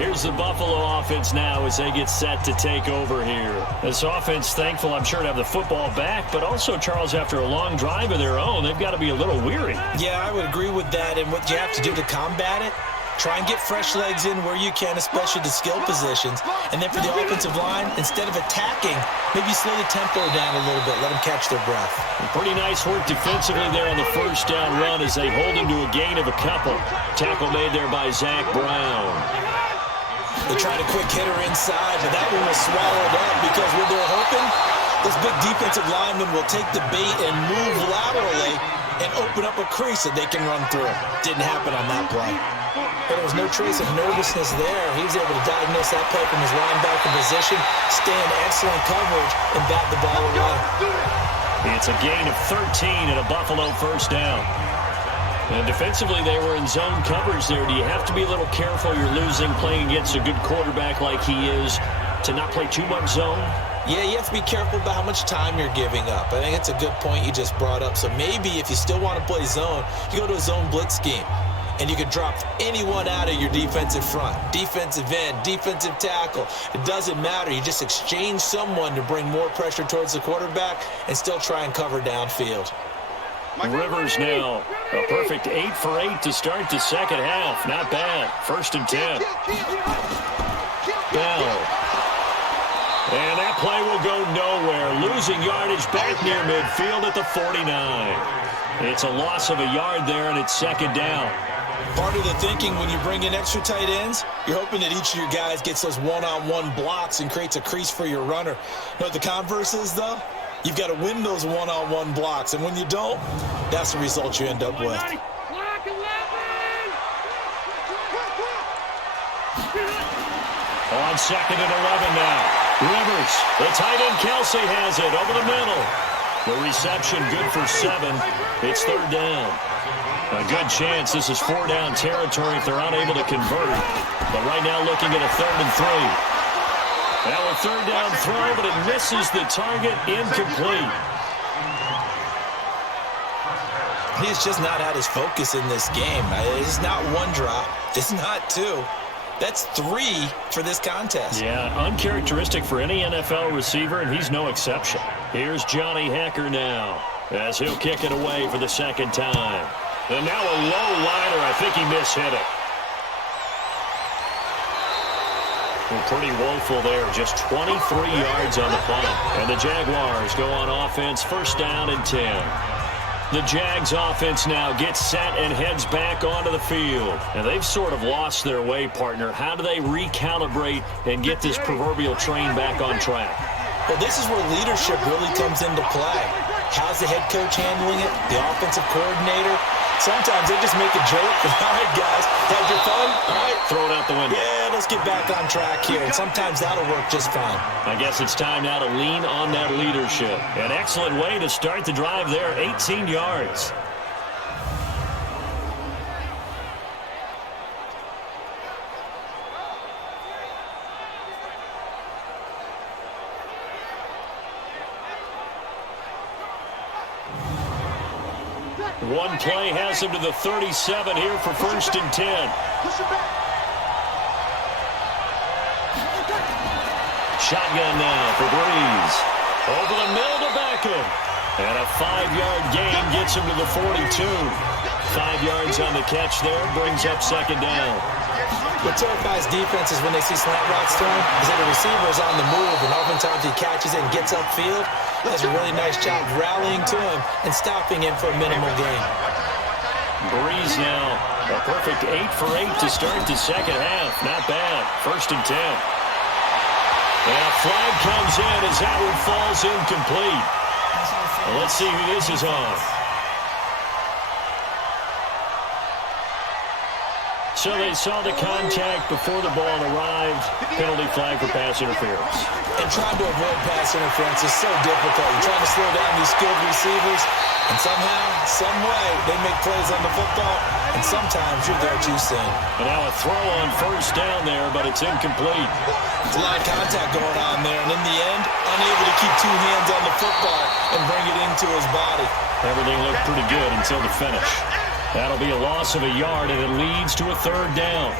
Here's the Buffalo offense now as they get set to take over here. This offense, thankful, I'm sure, to have the football back, but also, Charles, after a long drive of their own, they've got to be a little weary. Yeah, I would agree with that, and what you have to do to combat it, try and get fresh legs in where you can, especially the skill positions. And then for the offensive line, instead of attacking, maybe slow the tempo down a little bit, let them catch their breath. Pretty nice work defensively there on the 1st down run as they hold him to a gain of a couple. Tackle made there by Zach Brown. They tried a quick hitter inside, but that one was swallowed up because when they're hoping, this big defensive lineman will take the bait and move laterally and open up a crease that they can run through. Didn't happen on that play. But there was no trace of nervousness there. He was able to diagnose that play from his linebacker position, stay in excellent coverage, and bat the ball away. It's a gain of 13 and a Buffalo first down. And defensively, they were in zone coverage there. Do you have to be a little careful? You're losing, playing against a good quarterback like he is, to not play too much zone? Yeah, you have to be careful about how much time you're giving up. I think it's a good point you just brought up. So maybe if you still want to play zone, you go to a zone blitz scheme. And you can drop anyone out of your defensive front, defensive end, defensive tackle. It doesn't matter. You just exchange someone to bring more pressure towards the quarterback and still try and cover downfield. Rivers now, a perfect 8 for 8 to start the second half. Not bad. 1st and 10. Bell. And that play will go nowhere. Losing yardage back near midfield at the 49. It's a loss of a yard there, and it's 2nd down. Part of the thinking when you bring in extra tight ends, you're hoping that each of your guys gets those one-on-one blocks and creates a crease for your runner. You know what the converse is, though? You've got to win those one-on-one blocks, and when you don't, that's the result you end up with. On 2nd and 11 now. Rivers, the tight end Kelsey has it over the middle. The reception good for 7. It's 3rd down. A good chance this is 4-down territory if they're unable to convert. But right now looking at a 3rd and 3. Now a 3rd down throw, but it misses the target, incomplete. He's just not had his focus in this game. It's not one drop. It's not 2. That's 3 for this contest. Yeah, uncharacteristic for any NFL receiver, and he's no exception. Here's Johnny Hecker now as he'll kick it away for the 2nd time. And now a low liner. I think he mishit it. Well, pretty woeful there. Just 23 yards on the punt. And the Jaguars go on offense, 1st down and 10. The Jags offense now gets set and heads back onto the field. And they've sort of lost their way, partner. How do they recalibrate and get this proverbial train back on track? Well, this is where leadership really comes into play. How's the head coach handling it? The offensive coordinator? Sometimes they just make a joke. All right, guys, had your fun? All right. Throw it out the window. Yeah, let's get back on track here. And sometimes that'll work just fine. I guess it's time now to lean on that leadership. An excellent way to start the drive there, 18 yards. One play has him to the 37 here for 1st and 10. Shotgun now for Breeze. Over the middle to Beckham. And a 5-yard gain gets him to the 42. 5 yards on the catch there, brings up 2nd down. What terrifies defenses when they see slant routes thrown is that the receiver is on the move, and oftentimes he catches it and gets upfield. Does a really nice job rallying to him and stopping him for a minimal gain. Breeze now, a perfect 8 for 8 to start the 2nd half. Not bad. 1st and 10. And a flag comes in as that one falls incomplete. Well, let's see who this is on. So they saw the contact before the ball arrived. Penalty flag for pass interference. And trying to avoid pass interference is so difficult. You're trying to slow down these skilled receivers, and somehow, some way, they make plays on the football, and sometimes you're there too soon. And now a throw on 1st down there, but it's incomplete. There's a lot of contact going on there, and in the end, unable to keep 2 hands on the football and bring it into his body. Everything looked pretty good until the finish. That'll be a loss of a yard, and it leads to a 3rd down.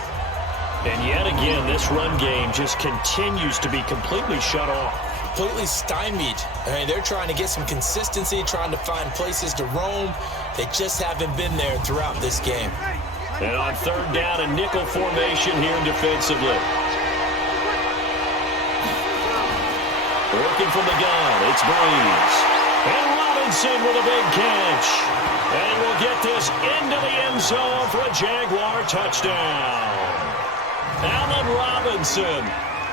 And yet again, this run game just continues to be completely shut off. Completely stymied. I mean, they're trying to get some consistency, trying to find places to roam. They just haven't been there throughout this game. And on 3rd down, a nickel formation here defensively. Working from the gun, it's Breeze. And Robinson with a big catch. And we'll get this into the end zone for a Jaguar touchdown. Allen Robinson,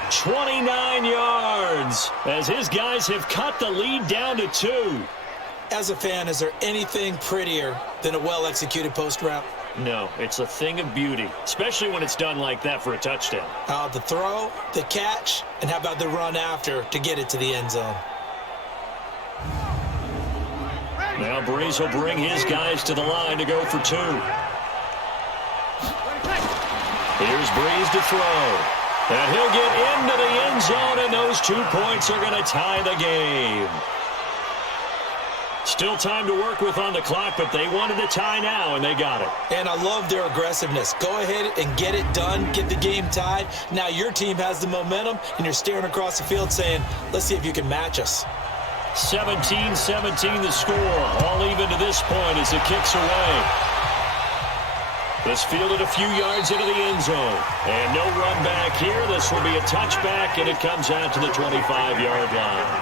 29 yards, as his guys have cut the lead down to 2. As a fan, is there anything prettier than a well-executed post route? No, it's a thing of beauty, especially when it's done like that for a touchdown. The throw, the catch, and how about the run after to get it to the end zone? Now Breeze will bring his guys to the line to go for 2. Here's Breeze to throw. And he'll get into the end zone, and those 2 points are going to tie the game. Still time to work with on the clock, but they wanted the tie now, and they got it. And I love their aggressiveness. Go ahead and get it done, get the game tied. Now your team has the momentum, and you're staring across the field saying, let's see if you can match us. 17-17 the score, all even to this point as it kicks away. This fielded a few yards into the end zone. And no run back here. This will be a touchback, and it comes out to the 25-yard line.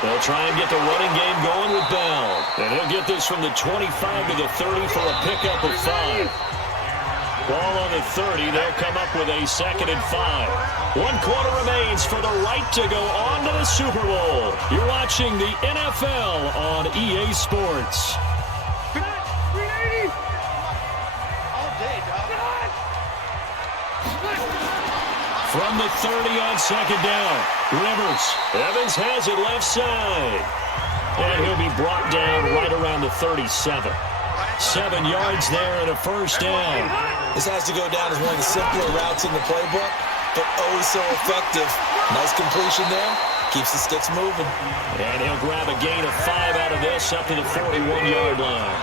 They'll try and get the running game going with Bell. And he'll get this from the 25 to the 30 for a pickup of 5. Ball on the 30. They'll come up with a 2nd and 5. 1 quarter remains for the right to go on to the Super Bowl. You're watching the NFL on EA Sports. From the 30 on 2nd down, Rivers. Evans has it left side. And he'll be brought down right around the 37. 7 yards there and a 1st down. This has to go down as one of the simpler routes in the playbook, but oh so effective. Nice completion there. Keeps the sticks moving. And he'll grab a gain of 5 out of this up to the 41-yard line.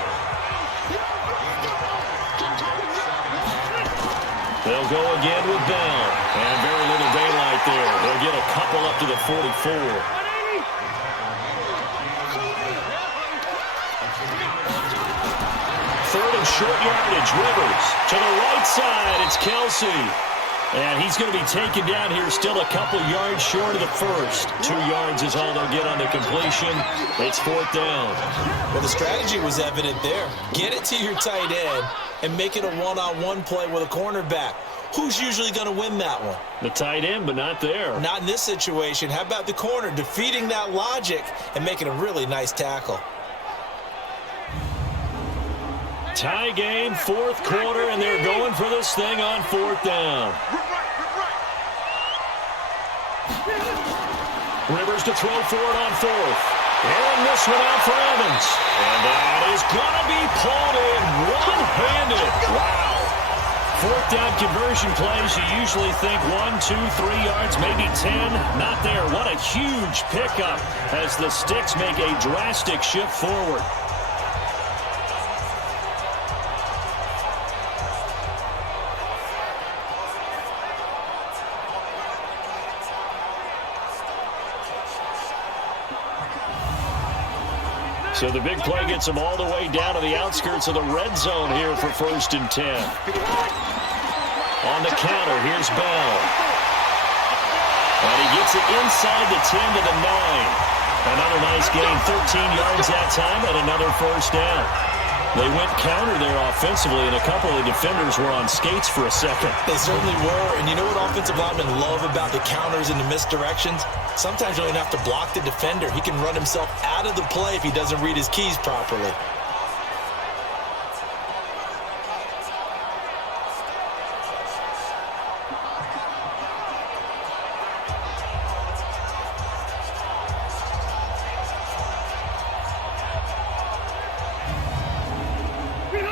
They'll go again with Bell. And very little daylight there. They'll get a couple up to the 44. Third and short yardage. Rivers to the right side. It's Kelsey. And he's going to be taken down here still a couple yards short of the first. 2 yards is all they'll get on the completion. It's 4th down. Well, the strategy was evident there. Get it to your tight end and make it a one-on-one play with a cornerback. Who's usually going to win that one? The tight end, but not there. Not in this situation. How about the corner defeating that logic and making a really nice tackle? Tie game, 4th quarter, and they're going for this thing on 4th down. Rivers to throw for it on 4th. And this one out for Evans. And that is going to be pulled in one-handed. Wow. 4th down conversion plays, you usually think 1, 2, 3 yards, maybe 10. Not there. What a huge pickup as the Sticks make a drastic shift forward. So the big play gets them all the way down to the outskirts of the red zone here for 1st and 10. On the counter, here's Bell. And he gets it inside the 10 to the 9. Another nice gain, 13 yards that time, and another 1st down. They went counter there offensively, and a couple of defenders were on skates for a second. They certainly were, and you know what offensive linemen love about the counters and the misdirections? Sometimes you don't even have to block the defender. He can run himself out of the play if he doesn't read his keys properly.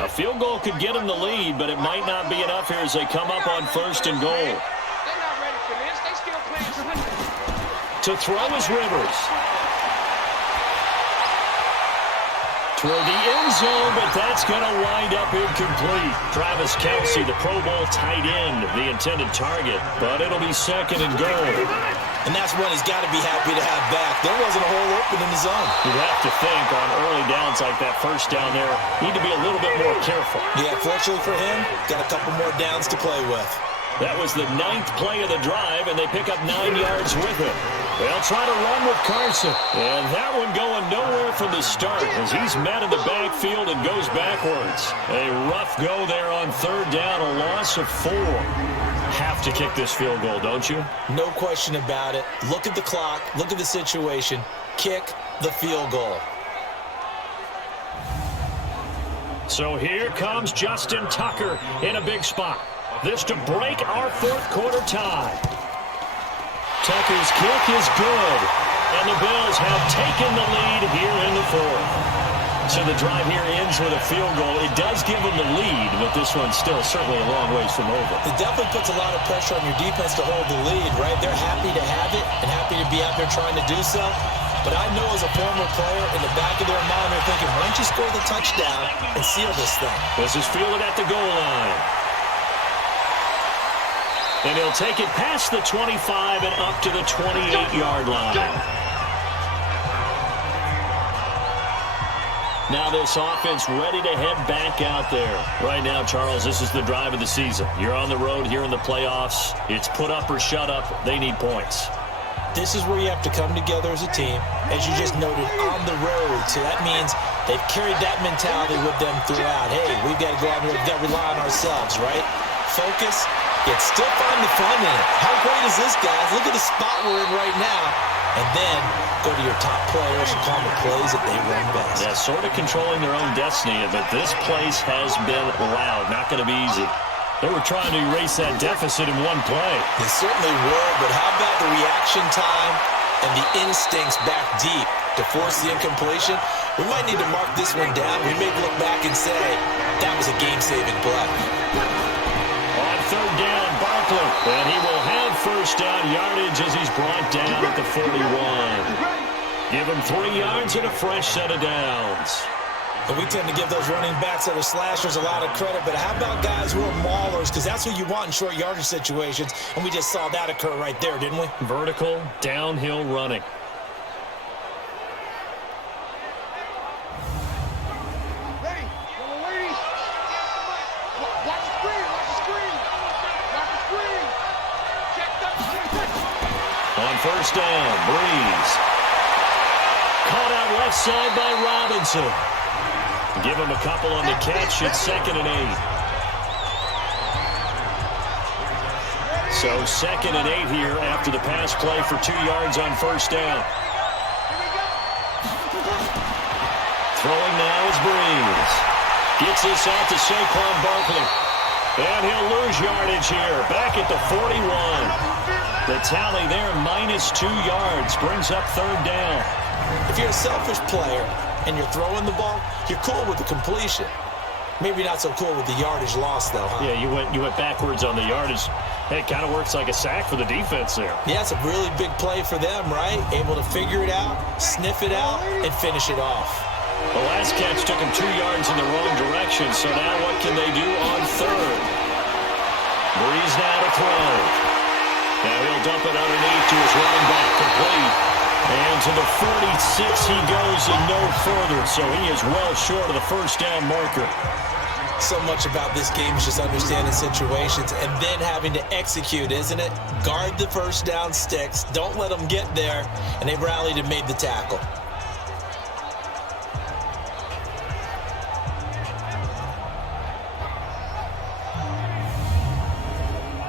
A field goal could get them the lead, but it might not be enough here as they come up on 1st and goal. They're not ready for this. They still playing. To throw is Rivers. Toward the end zone, but that's going to wind up incomplete. Travis Kelsey, the Pro Bowl tight end, the intended target. But it'll be 2nd and goal. And that's one he's got to be happy to have back. There wasn't a hole open in the zone. You'd have to think on early downs like that 1st down there, need to be a little bit more careful. Yeah, fortunately for him, got a couple more downs to play with. That was the 9th play of the drive, and they pick up 9 yards with it. They'll try to run with Carson. And that one going nowhere from the start as he's met in the backfield and goes backwards. A rough go there on 3rd down, a loss of 4. have to kick this field goal, don't you? No question about it. Look at the clock. Look at the situation. Kick the field goal. So here comes Justin Tucker in a big spot. This to break our fourth quarter tie. Tucker's kick is good. And the Bills have taken the lead here in the fourth. So the drive here ends with a field goal. It does give them the lead, but this one's still certainly a long ways from over. It definitely puts a lot of pressure on your defense to hold the lead, right? They're happy to have it and happy to be out there trying to do so. But I know as a former player, in the back of their mind, they're thinking, why don't you score the touchdown and seal this thing? This is fielded at the goal line. And he'll take it past the 25 and up to the 28-yard line. Now this offense ready to head back out there. Right now, Charles, this is the drive of the season. You're on the road here in the playoffs. It's put up or shut up. They need points. This is where you have to come together as a team, as you just noted, on the road. So that means they've carried that mentality with them throughout. Hey, we've got to go out here, we've got to rely on ourselves, right? Focus, yet still find the fun in it. How great is this, guys? Look at the spot we're in right now. And then go to your top players and call the plays that they run best. Yeah, sort of controlling their own destiny, but this place has been loud. Not going to be easy. They were trying to erase that deficit in one play. They certainly were, but how about the reaction time and the instincts back deep to force the incompletion? We might need to mark this one down. We may look back and say, that was a game-saving play. On third down, Barkley, and he will have first down yardage as he's brought down at the 41. Give him 3 yards and a fresh set of downs. And we tend to give those running backs that are slashers a lot of credit, but how about guys who are maulers? Because that's what you want in short yardage situations, and we just saw that occur right there, didn't we? Vertical, downhill running. Ready. Ladies. Watch the screen. Watch the screen. Watch the screen. Check that. On first down, Breeze. Caught out left side by Robinson. Give him a couple on the catch. It's 2nd and 8. So 2nd and 8 here after the pass play for 2 yards on first down. Throwing now is Breeze. Gets this out to Saquon Barkley. And he'll lose yardage here. Back at the 41. The tally there, -2 yards. Brings up 3rd down. If you're a selfish player and you're throwing the ball, you're cool with the completion. Maybe not so cool with the yardage loss, though, huh? Yeah, you went backwards on the yardage. It kind of works like a sack for the defense there. Yeah, it's a really big play for them, right? Able to figure it out, sniff it out, and finish it off. The last catch took him 2 yards in the wrong direction, so now what can they do on 3rd? Breeze now to throw. Now he'll dump it underneath to his running back, complete. And to the 46 he goes and no further, so he is well short of the first down marker. So much about this game is just understanding situations and then having to execute, isn't it? Guard the first down sticks, don't let them get there, and they rallied and made the tackle.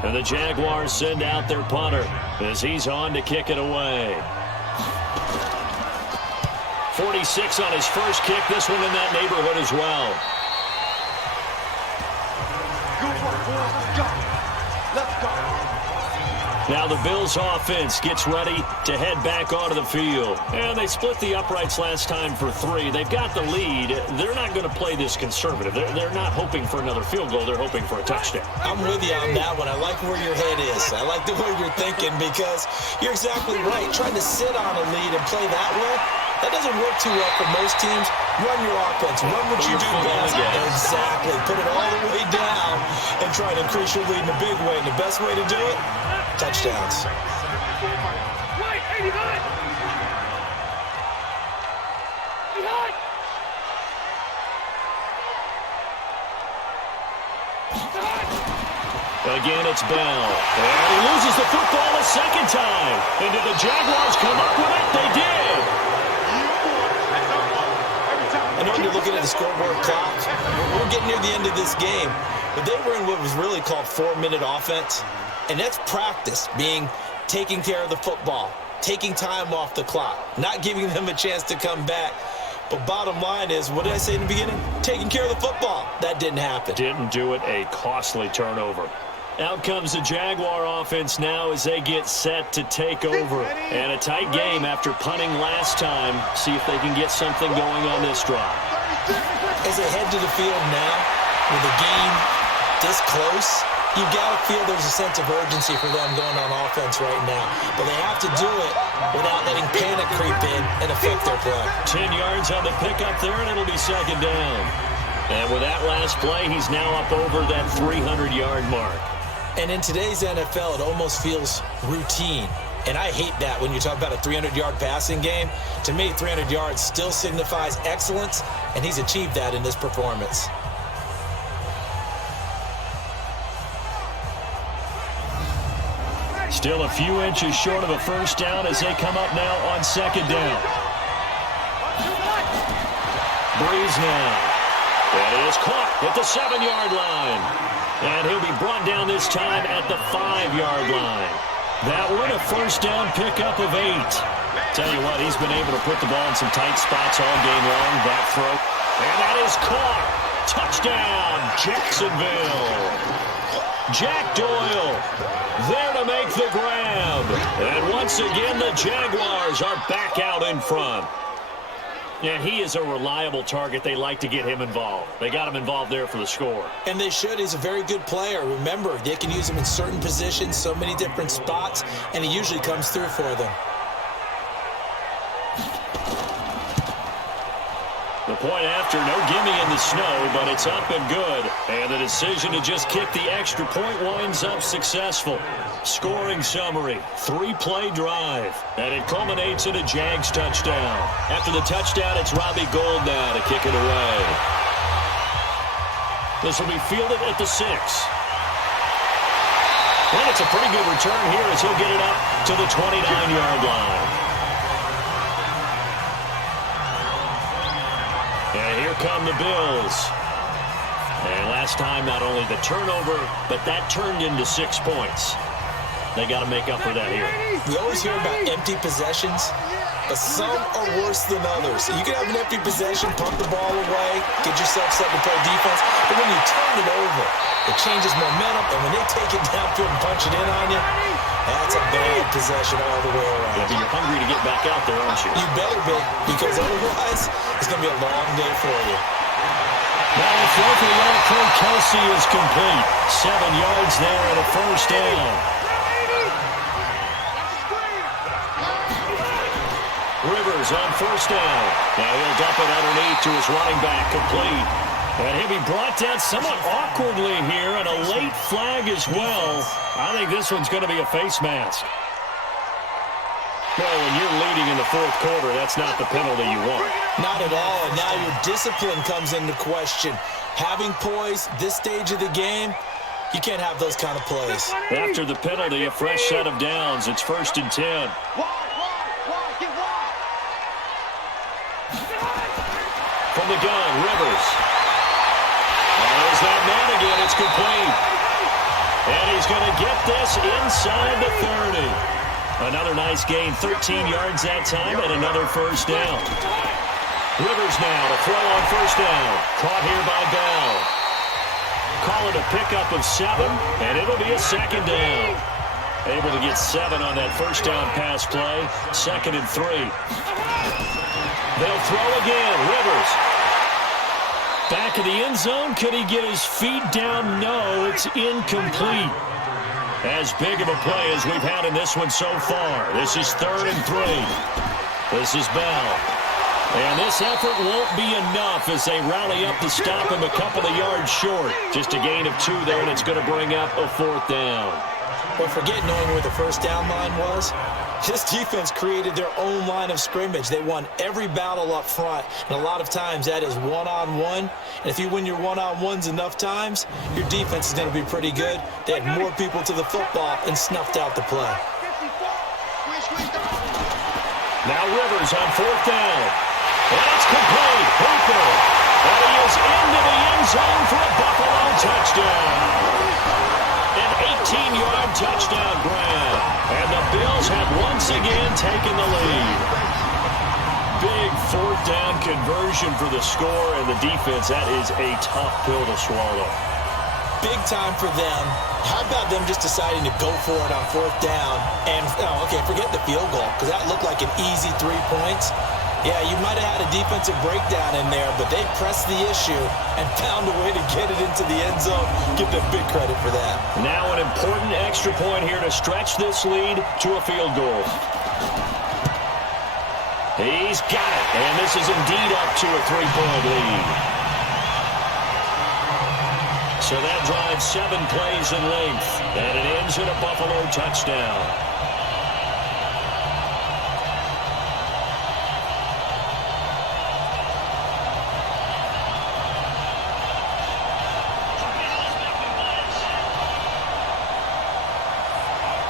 And the Jaguars send out their punter as he's on to kick it away. 46 on his first kick. This one in that neighborhood as well. Good work, boys. Let's go. Let's go. Now the Bills offense gets ready to head back onto the field. And they split the uprights last time for 3. They've got the lead. They're not going to play this conservative. They're not hoping for another field goal. They're hoping for a touchdown. I'm with you on that one. I like where your head is. I like the way you're thinking because you're exactly right. Trying to sit on a lead and play that way, that doesn't work too well for most teams. Run your offense. Run what you do best. Exactly. Put it all the way down and try to increase your lead in a big way. And the best way to do it, touchdowns. Right, 89. Behind. Again, it's Bell. And he loses the football a second time. And did the Jaguars come up with it? They did. I know you're looking at the scoreboard clock. We're getting near the end of this game. But they were in what was really called 4-minute offense. And that's practice, being taking care of the football, taking time off the clock, not giving them a chance to come back. But bottom line is, what did I say in the beginning? Taking care of the football. That didn't happen. Didn't do it, a costly turnover. Out comes the Jaguar offense now as they get set to take over. And a tight game after punting last time. See if they can get something going on this drive. As they head to the field now, with the game this close, you've got to feel there's a sense of urgency for them going on offense right now. But they have to do it without letting panic creep in and affect their play. 10 yards on the pickup there, and it'll be second down. And with that last play, he's now up over that 300-yard mark. And in today's NFL, it almost feels routine. And I hate that when you talk about a 300-yard passing game. To me, 300 yards still signifies excellence, and he's achieved that in this performance. Still a few inches short of a first down as they come up now on second down. Breeze now. That is caught at the 7-yard line. And he'll be brought down this time at the 5-yard line. That one, a first down pickup of 8. Tell you what, he's been able to put the ball in some tight spots all game long. Back throw. And that is caught. Touchdown, Jacksonville. Jack Doyle there to make the grab. And once again, the Jaguars are back out in front. And he is a reliable target. They like to get him involved. They got him involved there for the score. And they should. He's a very good player. Remember, they can use him in certain positions, so many different spots, and he usually comes through for them. The point after, no gimme in the snow, but it's up and good. And the decision to just kick the extra point winds up successful. Scoring summary, 3-play drive, and it culminates in a Jags touchdown. After the touchdown, it's Robbie Gould now to kick it away. This will be fielded at the 6. And it's a pretty good return here as he'll get it up to the 29-yard line. And here come the Bills. And last time, not only the turnover, but that turned into 6 points. They got to make up for that here. We always hear about empty possessions, but some are worse than others. You can have an empty possession, pump the ball away, get yourself set to play defense, but when you turn it over, it changes momentum, and when they take it downfield and punch it in on you, that's a bad possession all the way around. Yeah, but you're hungry to get back out there, aren't you? You better be, because otherwise, it's going to be a long day for you. Now the throw for the young Craig Kelsey is complete. 7 yards there and a first down. Rivers on first down. Now he'll dump it underneath to his running back, complete. And he'll be brought down somewhat awkwardly here, and a late flag as well. I think this one's going to be a face mask. Well, when you're leading in the fourth quarter, that's not the penalty you want. Not at all, and now your discipline comes into question. Having poise this stage of the game, you can't have those kind of plays. After the penalty, a fresh set of downs. It's 1st and 10. From the gun, Rivers. There's that man again. It's complete. And he's going to get this inside the 30. Another nice gain, 13 yards that time, and another first down. Rivers now to throw on first down. Caught here by Bell. Call it a pickup of 7, and it'll be a second down. Able to get 7 on that first down pass play. 2nd and 3. They'll throw again. Rivers. Back of the end zone. Could he get his feet down? No, it's incomplete. As big of a play as we've had in this one so far. This is 3rd and 3. This is Bell. And this effort won't be enough as they rally up to stop him a couple of yards short. Just a gain of 2 there, and it's going to bring up a 4th down. Well, forget knowing where the first down line was. This defense created their own line of scrimmage. They won every battle up front, and a lot of times that is one-on-one. And if you win your one-on-ones enough times, your defense is going to be pretty good. They had more people to the football and snuffed out the play. Now Rivers on 4th down. And it's complete. Hooper. And he is into the end zone for a Buffalo touchdown. An 18-yard touchdown grab. And the Bills have once again taken the lead. Big fourth down conversion for the score, and the defense, that is a tough pill to swallow. Big time for them. How about them just deciding to go for it on fourth down? And, forget the field goal, because that looked like an easy 3 points. Yeah, you might have had a defensive breakdown in there, but they pressed the issue and found a way to get it into the end zone. Give them big credit for that. Now an important extra point here to stretch this lead to a field goal. He's got it, and this is indeed up to a 3-point lead. So that drives 7 plays in length, and it ends in a Buffalo touchdown.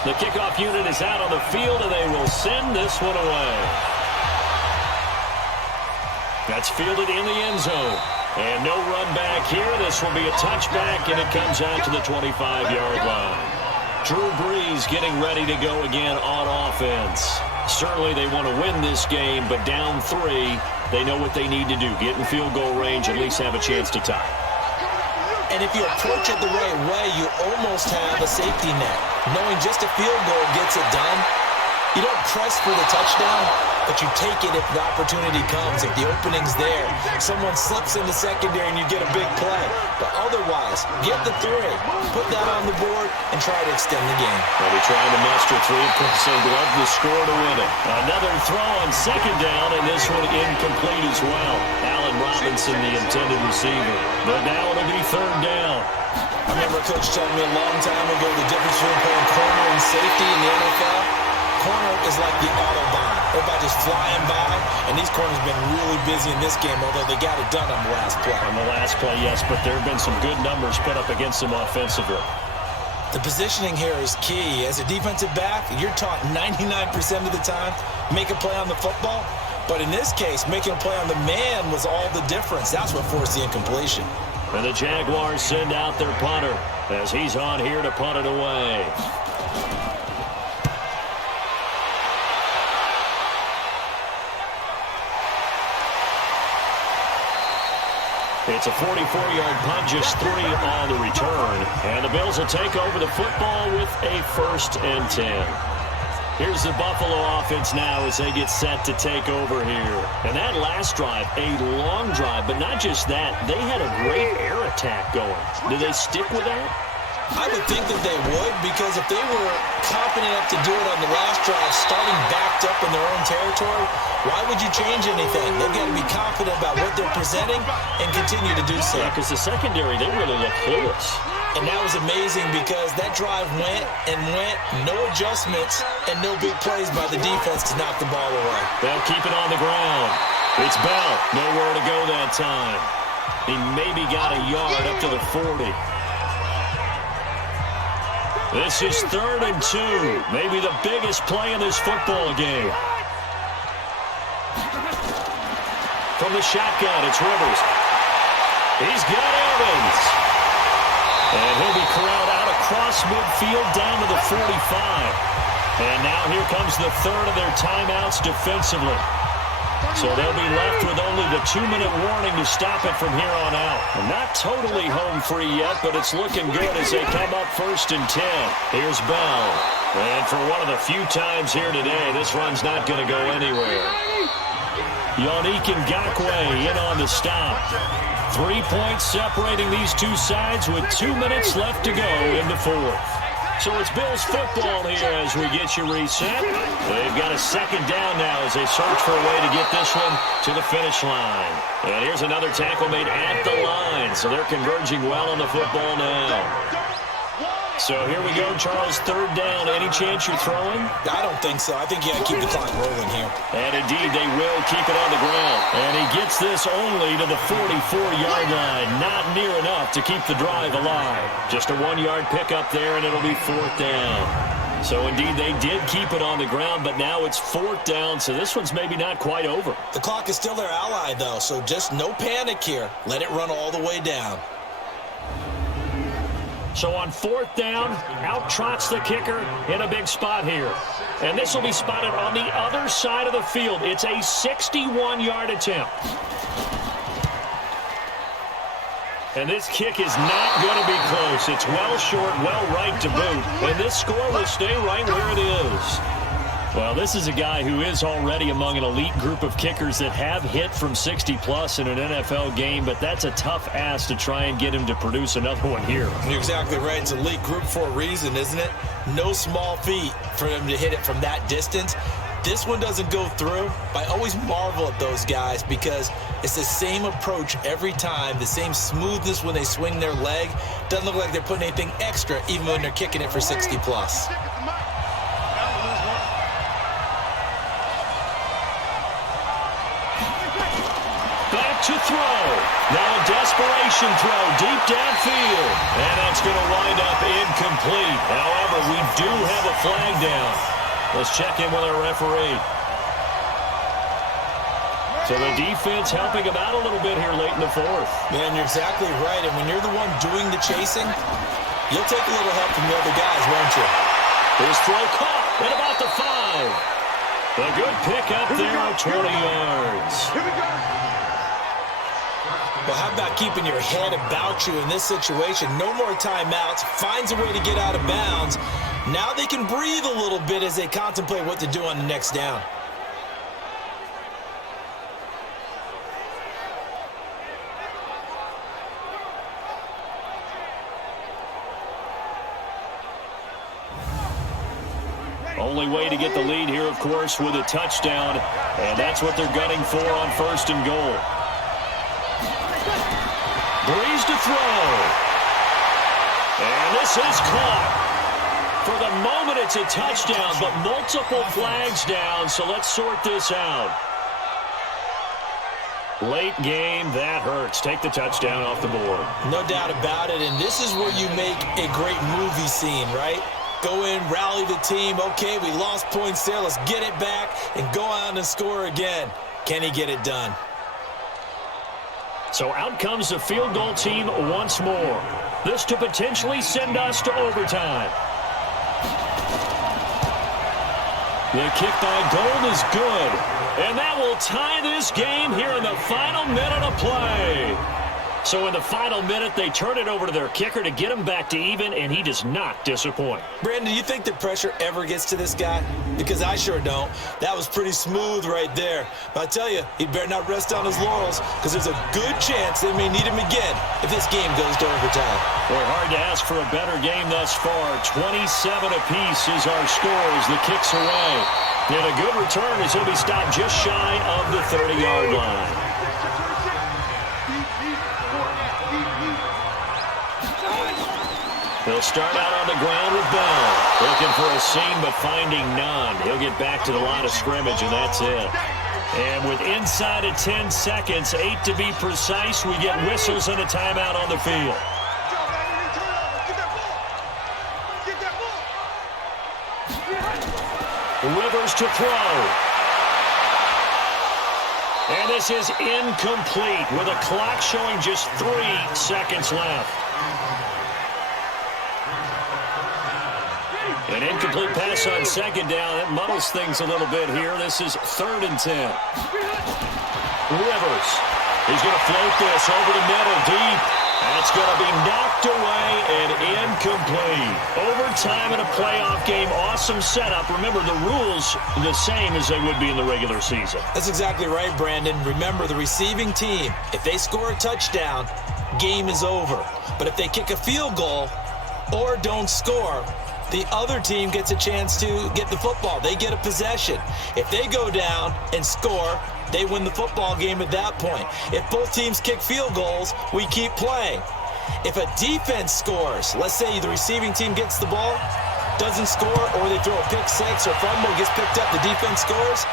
The kickoff unit is out on the field, and they will send this one away. That's fielded in the end zone. And no run back here. This will be a touchback, and it comes out to the 25-yard line. Drew Brees getting ready to go again on offense. Certainly they want to win this game, but down 3, they know what they need to do. Get in field goal range, at least have a chance to tie. And if you approach it the right way, you almost have a safety net. Knowing just a field goal gets it done. You don't press for the touchdown, but you take it if the opportunity comes. If the opening's there, someone slips in the secondary and you get a big play. But otherwise, get the 3, put that on the board, and try to extend the game. They'll be trying to muster 3 points. They'd love the score to win it. Another throw on second down, and this one incomplete as well. Allen Robinson, the intended receiver. But now it'll be third down. I remember Coach telling me a long time ago the difference between playing corner and safety in the NFL. Corner is like the Autobahn. Everybody just flying by, and these corners have been really busy in this game, although they got it done on the last play. On the last play, yes, but there have been some good numbers put up against them offensively. The positioning here is key. As a defensive back, you're taught 99% of the time, make a play on the football. But in this case, making a play on the man was all the difference. That's what forced the incompletion. And the Jaguars send out their punter as he's on here to punt it away. It's a 44-yard punt, just 3 on the return. And the Bills will take over the football with a 1st and 10. Here's the Buffalo offense now as they get set to take over here. And that last drive, a long drive, but not just that. They had a great air attack going. Do they stick with that? I would think that they would, because if they were confident enough to do it on the last drive, starting backed up in their own territory, why would you change anything? They've got to be confident about what they're presenting and continue to do so. Yeah, because the secondary, they really look clueless. And that was amazing because that drive went and went, no adjustments, and no big plays by the defense to knock the ball away. They'll keep it on the ground. It's Bell. Nowhere to go that time. He maybe got a yard up to the 40. This is 3rd and 2. Maybe the biggest play in this football game. From the shotgun, it's Rivers. He's got Evans. And he'll be corralled out across midfield down to the 45. And now here comes the 3rd of their timeouts defensively. So they'll be left with only the 2-minute warning to stop it from here on out. And not totally home free yet, but it's looking good as they come up 1st and 10. Here's Bell. And for one of the few times here today, this run's not going to go anywhere. Yannick Ngakoue in on the stop. 3 points separating these two sides with 2 minutes left to go in the 4th. So it's Bills football here as we get you reset. They've got a 2nd down now as they search for a way to get this one to the finish line. And here's another tackle made at the line. So they're converging well on the football now. So here we go, Charles, 3rd down. Any chance you're throwing? I don't think so. I think you got to keep the clock rolling here. And indeed, they will keep it on the ground. And he gets this only to the 44-yard line. Not near enough to keep the drive alive. Just a 1-yard pickup there, and it'll be 4th down. So indeed, they did keep it on the ground, but now it's 4th down, so this one's maybe not quite over. The clock is still their ally, though, so just no panic here. Let it run all the way down. So on 4th down, out trots the kicker in a big spot here. And this will be spotted on the other side of the field. It's a 61-yard attempt. And this kick is not going to be close. It's well short, well right to boot. And this score will stay right where it is. Well, this is a guy who is already among an elite group of kickers that have hit from 60-plus in an NFL game, but that's a tough ask to try and get him to produce another one here. You're exactly right. It's elite group for a reason, isn't it? No small feat for him to hit it from that distance. This one doesn't go through. I always marvel at those guys because it's the same approach every time, the same smoothness when they swing their leg. Doesn't look like they're putting anything extra even when they're kicking it for 60-plus. To throw. Now a desperation throw deep downfield. And that's going to wind up incomplete. However, we do have a flag down. Let's check in with our referee. So the defense helping him out a little bit here late in the 4th. Man, you're exactly right. And when you're the one doing the chasing, you'll take a little help from the other guys, won't you? His throw caught at about the 5. A good pick up there of 20 yards. Here we go. Well, how about keeping your head about you in this situation? No more timeouts. Finds a way to get out of bounds. Now they can breathe a little bit as they contemplate what to do on the next down. Only way to get the lead here, of course, with a touchdown. And that's what they're gunning for on 1st and goal. Breeze to throw. And this is caught. For the moment, it's a touchdown, but multiple flags down, so let's sort this out. Late game, that hurts. Take the touchdown off the board. No doubt about it, and this is where you make a great movie scene, right? Go in, rally the team. Okay, we lost points there. Let's get it back and go on and score again. Can he get it done? So out comes the field goal team once more. This to potentially send us to overtime. The kick by Gold is good. And that will tie this game here in the final minute of play. So in the final minute, they turn it over to their kicker to get him back to even, and he does not disappoint. Brandon, do you think the pressure ever gets to this guy? Because I sure don't. That was pretty smooth right there. But I tell you, he better not rest on his laurels because there's a good chance they may need him again if this game goes to overtime. Well, hard to ask for a better game thus far. 27 apiece is our scores. The kick's away. And a good return as he'll be stopped just shy of the 30-yard line. He'll start out on the ground with Bell. Looking for a seam, but finding none. He'll get back to the line of scrimmage, and that's it. And with inside of 10 seconds, 8 to be precise, we get whistles and a timeout on the field. Rivers to throw. And this is incomplete with a clock showing just 3 seconds left. An incomplete pass on 2nd down. That muddles things a little bit here. This is 3rd and 10. Rivers. He's going to float this over the middle deep. That's going to be knocked away and incomplete. Overtime in a playoff game. Awesome setup. Remember, the rules the same as they would be in the regular season. That's exactly right, Brandon. Remember, the receiving team, if they score a touchdown, game is over. But if they kick a field goal or don't score, the other team gets a chance to get the football. They get a possession. If they go down and score, they win the football game at that point. If both teams kick field goals, we keep playing. If a defense scores, let's say the receiving team gets the ball, doesn't score, or they throw a pick six or fumble, gets picked up, the defense scores,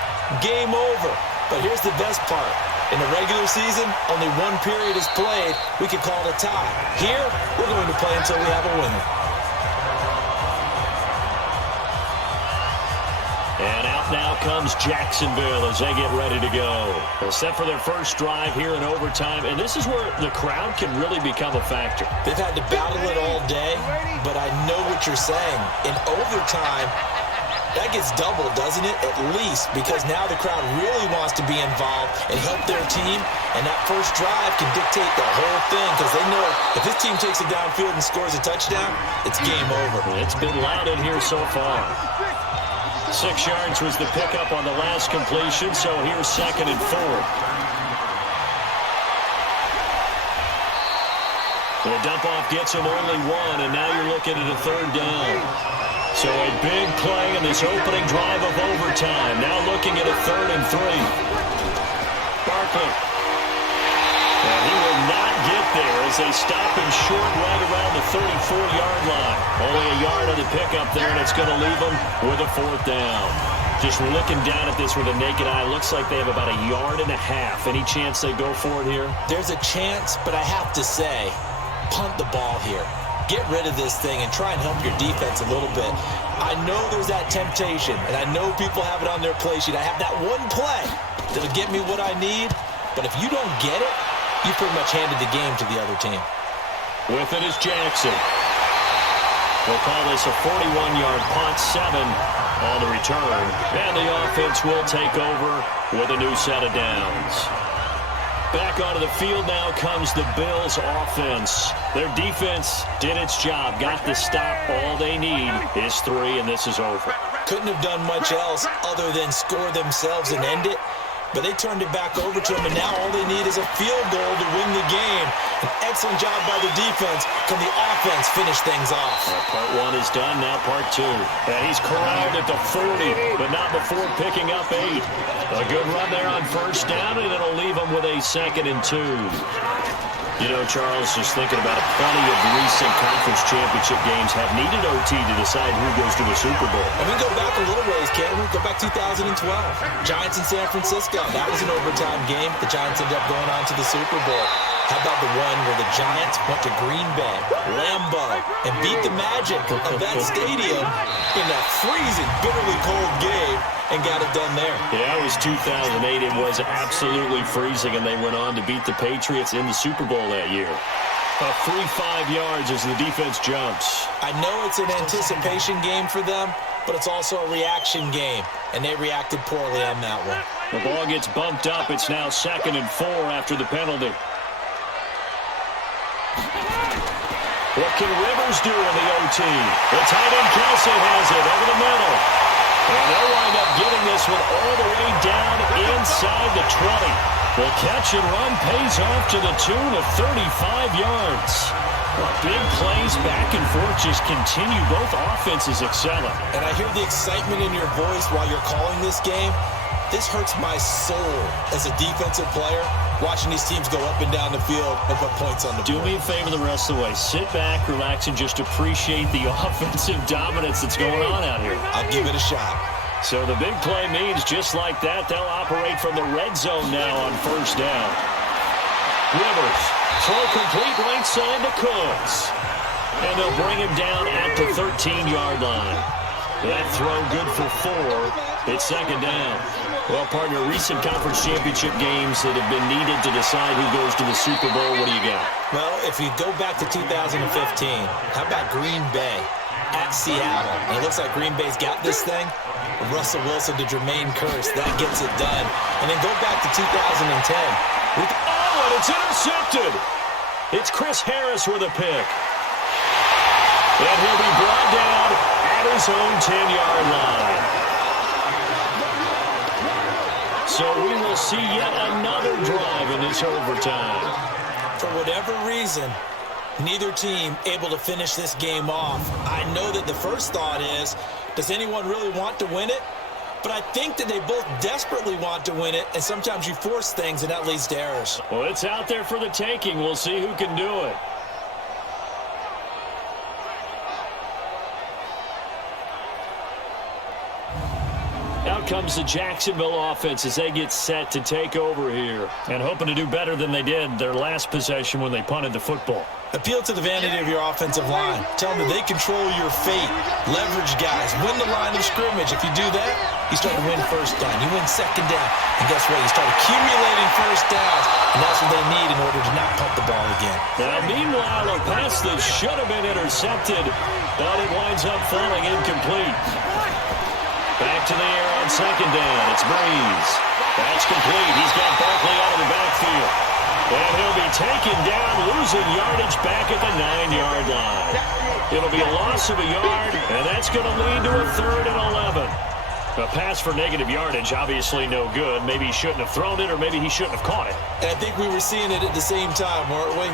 game over. But here's the best part. In the regular season, only one period is played. We could call it a tie. Here, we're going to play until we have a winner. And out now comes Jacksonville as they get ready to go. They're set for their first drive here in overtime, and this is where the crowd can really become a factor. They've had to battle it all day, but I know what you're saying. In overtime, that gets doubled, doesn't it? At least, because now the crowd really wants to be involved and help their team, and that first drive can dictate the whole thing because they know if this team takes it downfield and scores a touchdown, it's game over. It's been loud in here so far. 6 yards was the pickup on the last completion, so here's 2nd and 4. The dump-off gets him only 1, and now you're looking at a 3rd down. So a big play in this opening drive of overtime. Now looking at a 3rd and 3. Barkley. And he will not get there as they stop him short right around the 34-yard line. Only a yard on the pickup there, and it's going to leave him with a 4th down. Just looking down at this with a naked eye, looks like they have about a yard and a half. Any chance they go for it here? There's a chance, but I have to say, punt the ball here. Get rid of this thing and try and help your defense a little bit. I know there's that temptation, and I know people have it on their play sheet. I have that one play that'll get me what I need, but if you don't get it, you pretty much handed the game to the other team. With it is Jackson. We'll call this a 41-yard punt, 7 on the return, and the offense will take over with a new set of downs. Back onto the field now comes the Bills' offense. Their defense did its job, got the stop. All they need is 3, and this is over. Couldn't have done much else other than score themselves and end it, but they turned it back over to them, and now all they need is a field goal to win the game. An excellent job by the defense. Can the offense finish things off? Well, part 1 is done, now part 2. And he's corralled at the 40, but not before picking up 8. A good run there on 1st down, and it'll leave him with a 2nd and 2. You know, Charles, just thinking about it, plenty of recent conference championship games have needed OT to decide who goes to the Super Bowl. And we go back a little ways, can't we? Go back 2012. Giants in San Francisco. That was an overtime game. The Giants ended up going on to the Super Bowl. How about the one where the Giants went to Green Bay, Lambeau, and beat the magic of that stadium in a freezing, bitterly cold game and got it done there? Yeah, it was 2008. It was absolutely freezing, and they went on to beat the Patriots in the Super Bowl that year. A free 5 yards as the defense jumps. I know it's an anticipation game for them, but it's also a reaction game, and they reacted poorly on that one. The ball gets bumped up. It's now 2nd and 4 after the penalty. What can Rivers do in the OT? The tight end Kelsey has it over the middle. And they'll wind up getting this one all the way down inside the 20. The catch and run pays off to the tune of 35 yards. Well, big plays back and forth just continue. Both offenses excelling. And I hear the excitement in your voice while you're calling this game. This hurts my soul as a defensive player, watching these teams go up and down the field and put points on the board. Do me a favor the rest of the way. Sit back, relax, and just appreciate the offensive dominance that's going on out here. I'll give it a shot. So the big play means just like that, they'll operate from the red zone now on 1st down. Rivers, throw complete right side to Cooks. And they'll bring him down at the 13-yard line. That throw good for 4. It's 2nd down. Well, partner, recent conference championship games that have been needed to decide who goes to the Super Bowl. What do you got? Well, if you go back to 2015, how about Green Bay at Seattle? And it looks like Green Bay's got this thing. Russell Wilson to Jermaine Kearse, that gets it done. And then go back to 2010. And it's intercepted. It's Chris Harris with a pick. And he'll be brought down at his own 10-yard line. So we will see yet another drive in this overtime. For whatever reason, neither team able to finish this game off. I know that the first thought is, does anyone really want to win it? But I think that they both desperately want to win it, and sometimes you force things, and that leads to errors. Well, it's out there for the taking. We'll see who can do it. Out comes the Jacksonville offense as they get set to take over here. And hoping to do better than they did their last possession when they punted the football. Appeal to the vanity of your offensive line. Tell them that they control your fate. Leverage guys. Win the line of scrimmage. If you do that, you start to win first down. You win second down. And guess what? You start accumulating first downs. And that's what they need in order to not punt the ball again. Now, meanwhile, a pass that should have been intercepted, but it winds up falling incomplete. Back to the air on second down. It's Breeze. That's complete. He's got Barkley out of the backfield. And he'll be taken down, losing yardage back at the 9-yard line. It'll be a loss of a yard, and that's going to lead to a 3rd and 11. A pass for negative yardage, obviously no good. Maybe he shouldn't have thrown it, or maybe he shouldn't have caught it. And I think we were seeing it at the same time, weren't we?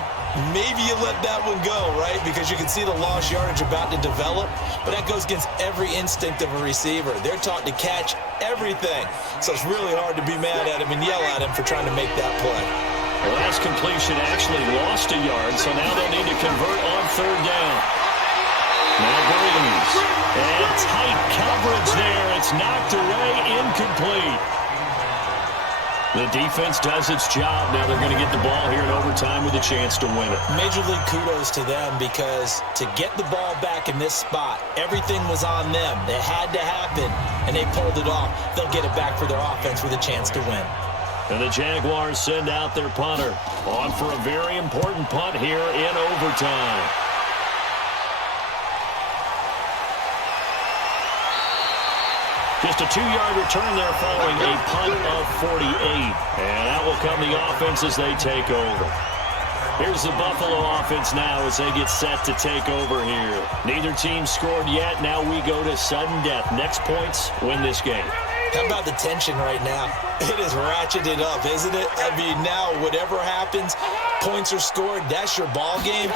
Maybe you let that one go, right? Because you can see the lost yardage about to develop. But that goes against every instinct of a receiver. They're taught to catch everything. So it's really hard to be mad at him and yell at him for trying to make that play. The last completion actually lost a yard, so now they'll need to convert on 3rd down. Now Breeze. And tight coverage there. It's knocked away, incomplete. The defense does its job. Now they're going to get the ball here in overtime with a chance to win it. Major league kudos to them, because to get the ball back in this spot, everything was on them. It had to happen, and they pulled it off. They'll get it back for their offense with a chance to win. And the Jaguars send out their punter on for a very important punt here in overtime. Just a 2-yard return there following a punt of 48. And out will come the offense as they take over. Here's the Buffalo offense now as they get set to take over here. Neither team scored yet. Now we go to sudden death. Next points win this game. How about the tension right now? It is ratcheted up, isn't it? I mean, now whatever happens, points are scored, that's your ball game.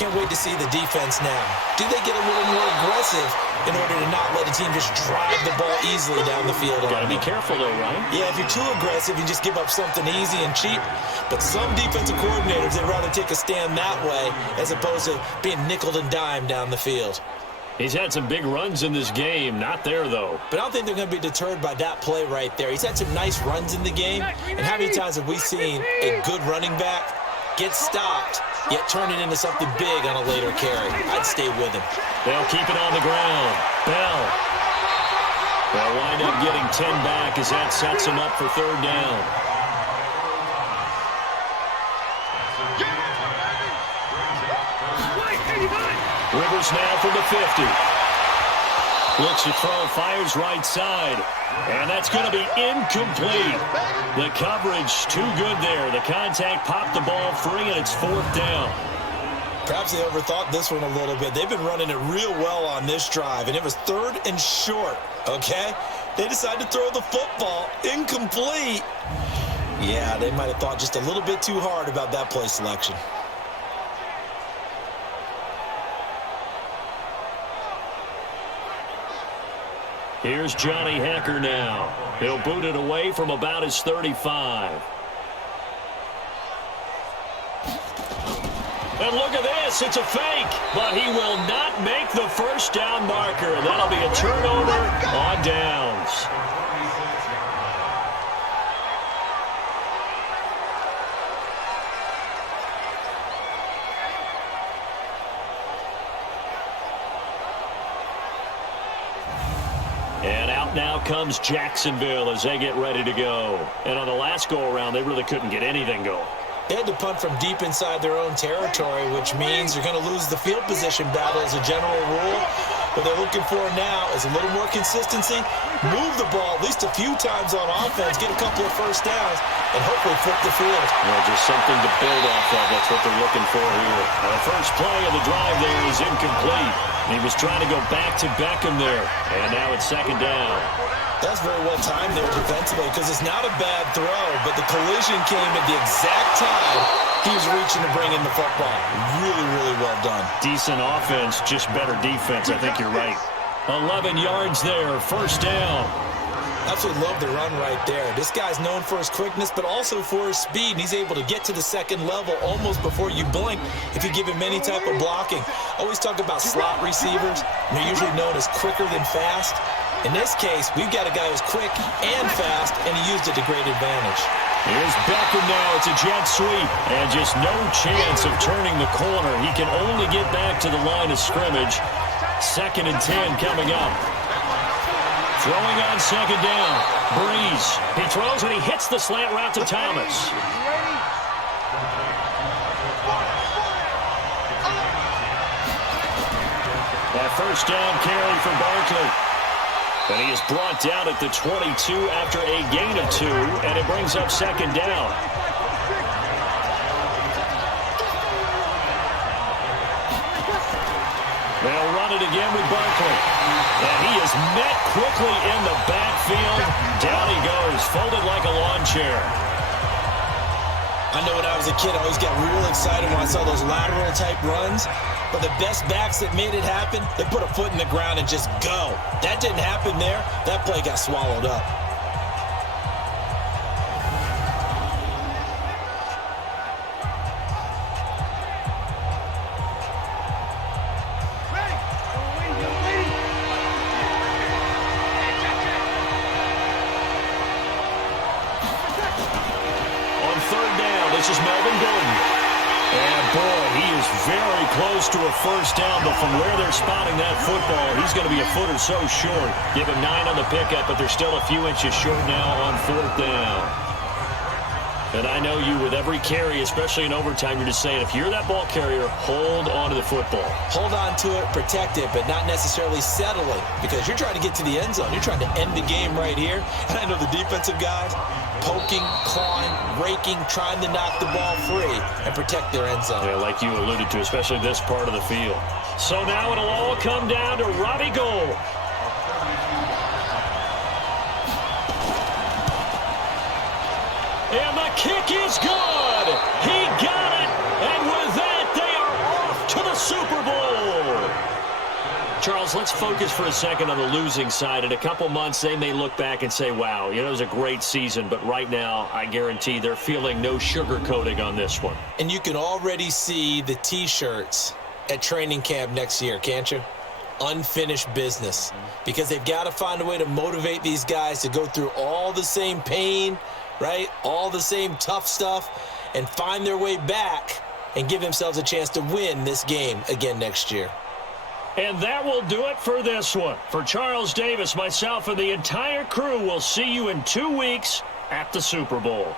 Can't wait to see the defense now. Do they get a little more aggressive in order to not let a team just drive the ball easily down the field? Got to be careful, though, right? Yeah, if you're too aggressive, you just give up something easy and cheap. But some defensive coordinators, they'd rather take a stand that way as opposed to being nickel and dime down the field. He's had some big runs in this game. Not there, though. But I don't think they're going to be deterred by that play right there. He's had some nice runs in the game. And how many times have we seen a good running back get stopped, yet turn it into something big on a later carry? I'd stay with him. They'll keep it on the ground. Bell. They'll wind up getting 10 back as that sets them up for 3rd down. Rivers now from the 50. Looks to throw, fires right side. And that's going to be incomplete. The coverage too good there. The contact popped the ball free, and it's 4th down. Perhaps they overthought this one a little bit. They've been running it real well on this drive, and it was 3rd and short, okay? They decided to throw the football. Incomplete. Yeah, they might have thought just a little bit too hard about that play selection. Here's Johnny Hecker now. He'll boot it away from about his 35. And look at this. It's a fake. But he will not make the 1st down marker. That'll be a turnover on downs. And out now comes Jacksonville as they get ready to go. And on the last go-around, they really couldn't get anything going. They had to punt from deep inside their own territory, which means you're going to lose the field position battle as a general rule. What they're looking for now is a little more consistency, move the ball at least a few times on offense, get a couple of 1st downs, and hopefully flip the field. Well, just something to build off of. That's what they're looking for here. The first play of the drive there is incomplete. He was trying to go back to Beckham there, and now it's 2nd down. That's very well timed there defensively, because it's not a bad throw, but the collision came at the exact time he was reaching to bring in the football. Really, really well done. Decent offense, just better defense. I think you're right. 11 yards there, 1st down. Absolutely love the run right there. This guy's known for his quickness, but also for his speed. And he's able to get to the 2nd level almost before you blink if you give him any type of blocking. Always talk about slot receivers. They're usually known as quicker than fast. In this case, we've got a guy who's quick and fast, and he used it to great advantage. Here's Beckham now. It's a jet sweep. And just no chance of turning the corner. He can only get back to the line of scrimmage. 2nd and 10 coming up. Throwing on 2nd down. Breeze. He throws and he hits the slant route to Thomas. That 1st down carry for Barkley. And he is brought down at the 22 after a gain of 2, and it brings up 2nd down. They'll run it again with Barkley. And he is met quickly in the backfield. Down he goes, folded like a lawn chair. I know when I was a kid, I always got real excited when I saw those lateral-type runs. But the best backs that made it happen, they put a foot in the ground and just go. That didn't happen there. That play got swallowed up. On 3rd down, this is Melvin Gordon. And, boy, he is very close to a 1st down, but from where they're spotting that football, he's going to be a foot or so short. Give him 9 on the pickup, but they're still a few inches short now on 4th down. And I know you, with every carry, especially in overtime, you're just saying, if you're that ball carrier, hold on to the football. Hold on to it, protect it, but not necessarily settling, because you're trying to get to the end zone. You're trying to end the game right here. And I know the defensive guys, poking, clawing, raking, trying to knock the ball free and protect their end zone. Yeah, like you alluded to, especially this part of the field. So now it'll all come down to Robbie Gould. And the kick is good. He got it. And with that, they are off to the Super Bowl. Charles, let's focus for a second on the losing side. In a couple months, they may look back and say, wow, it was a great season. But right now, I guarantee they're feeling no sugarcoating on this one. And you can already see the T-shirts at training camp next year, can't you? Unfinished business. Because they've got to find a way to motivate these guys to go through all the same pain, right? All the same tough stuff, and find their way back and give themselves a chance to win this game again next year. And that will do it for this one. For Charles Davis, myself, and the entire crew, we'll see you in 2 weeks at the Super Bowl.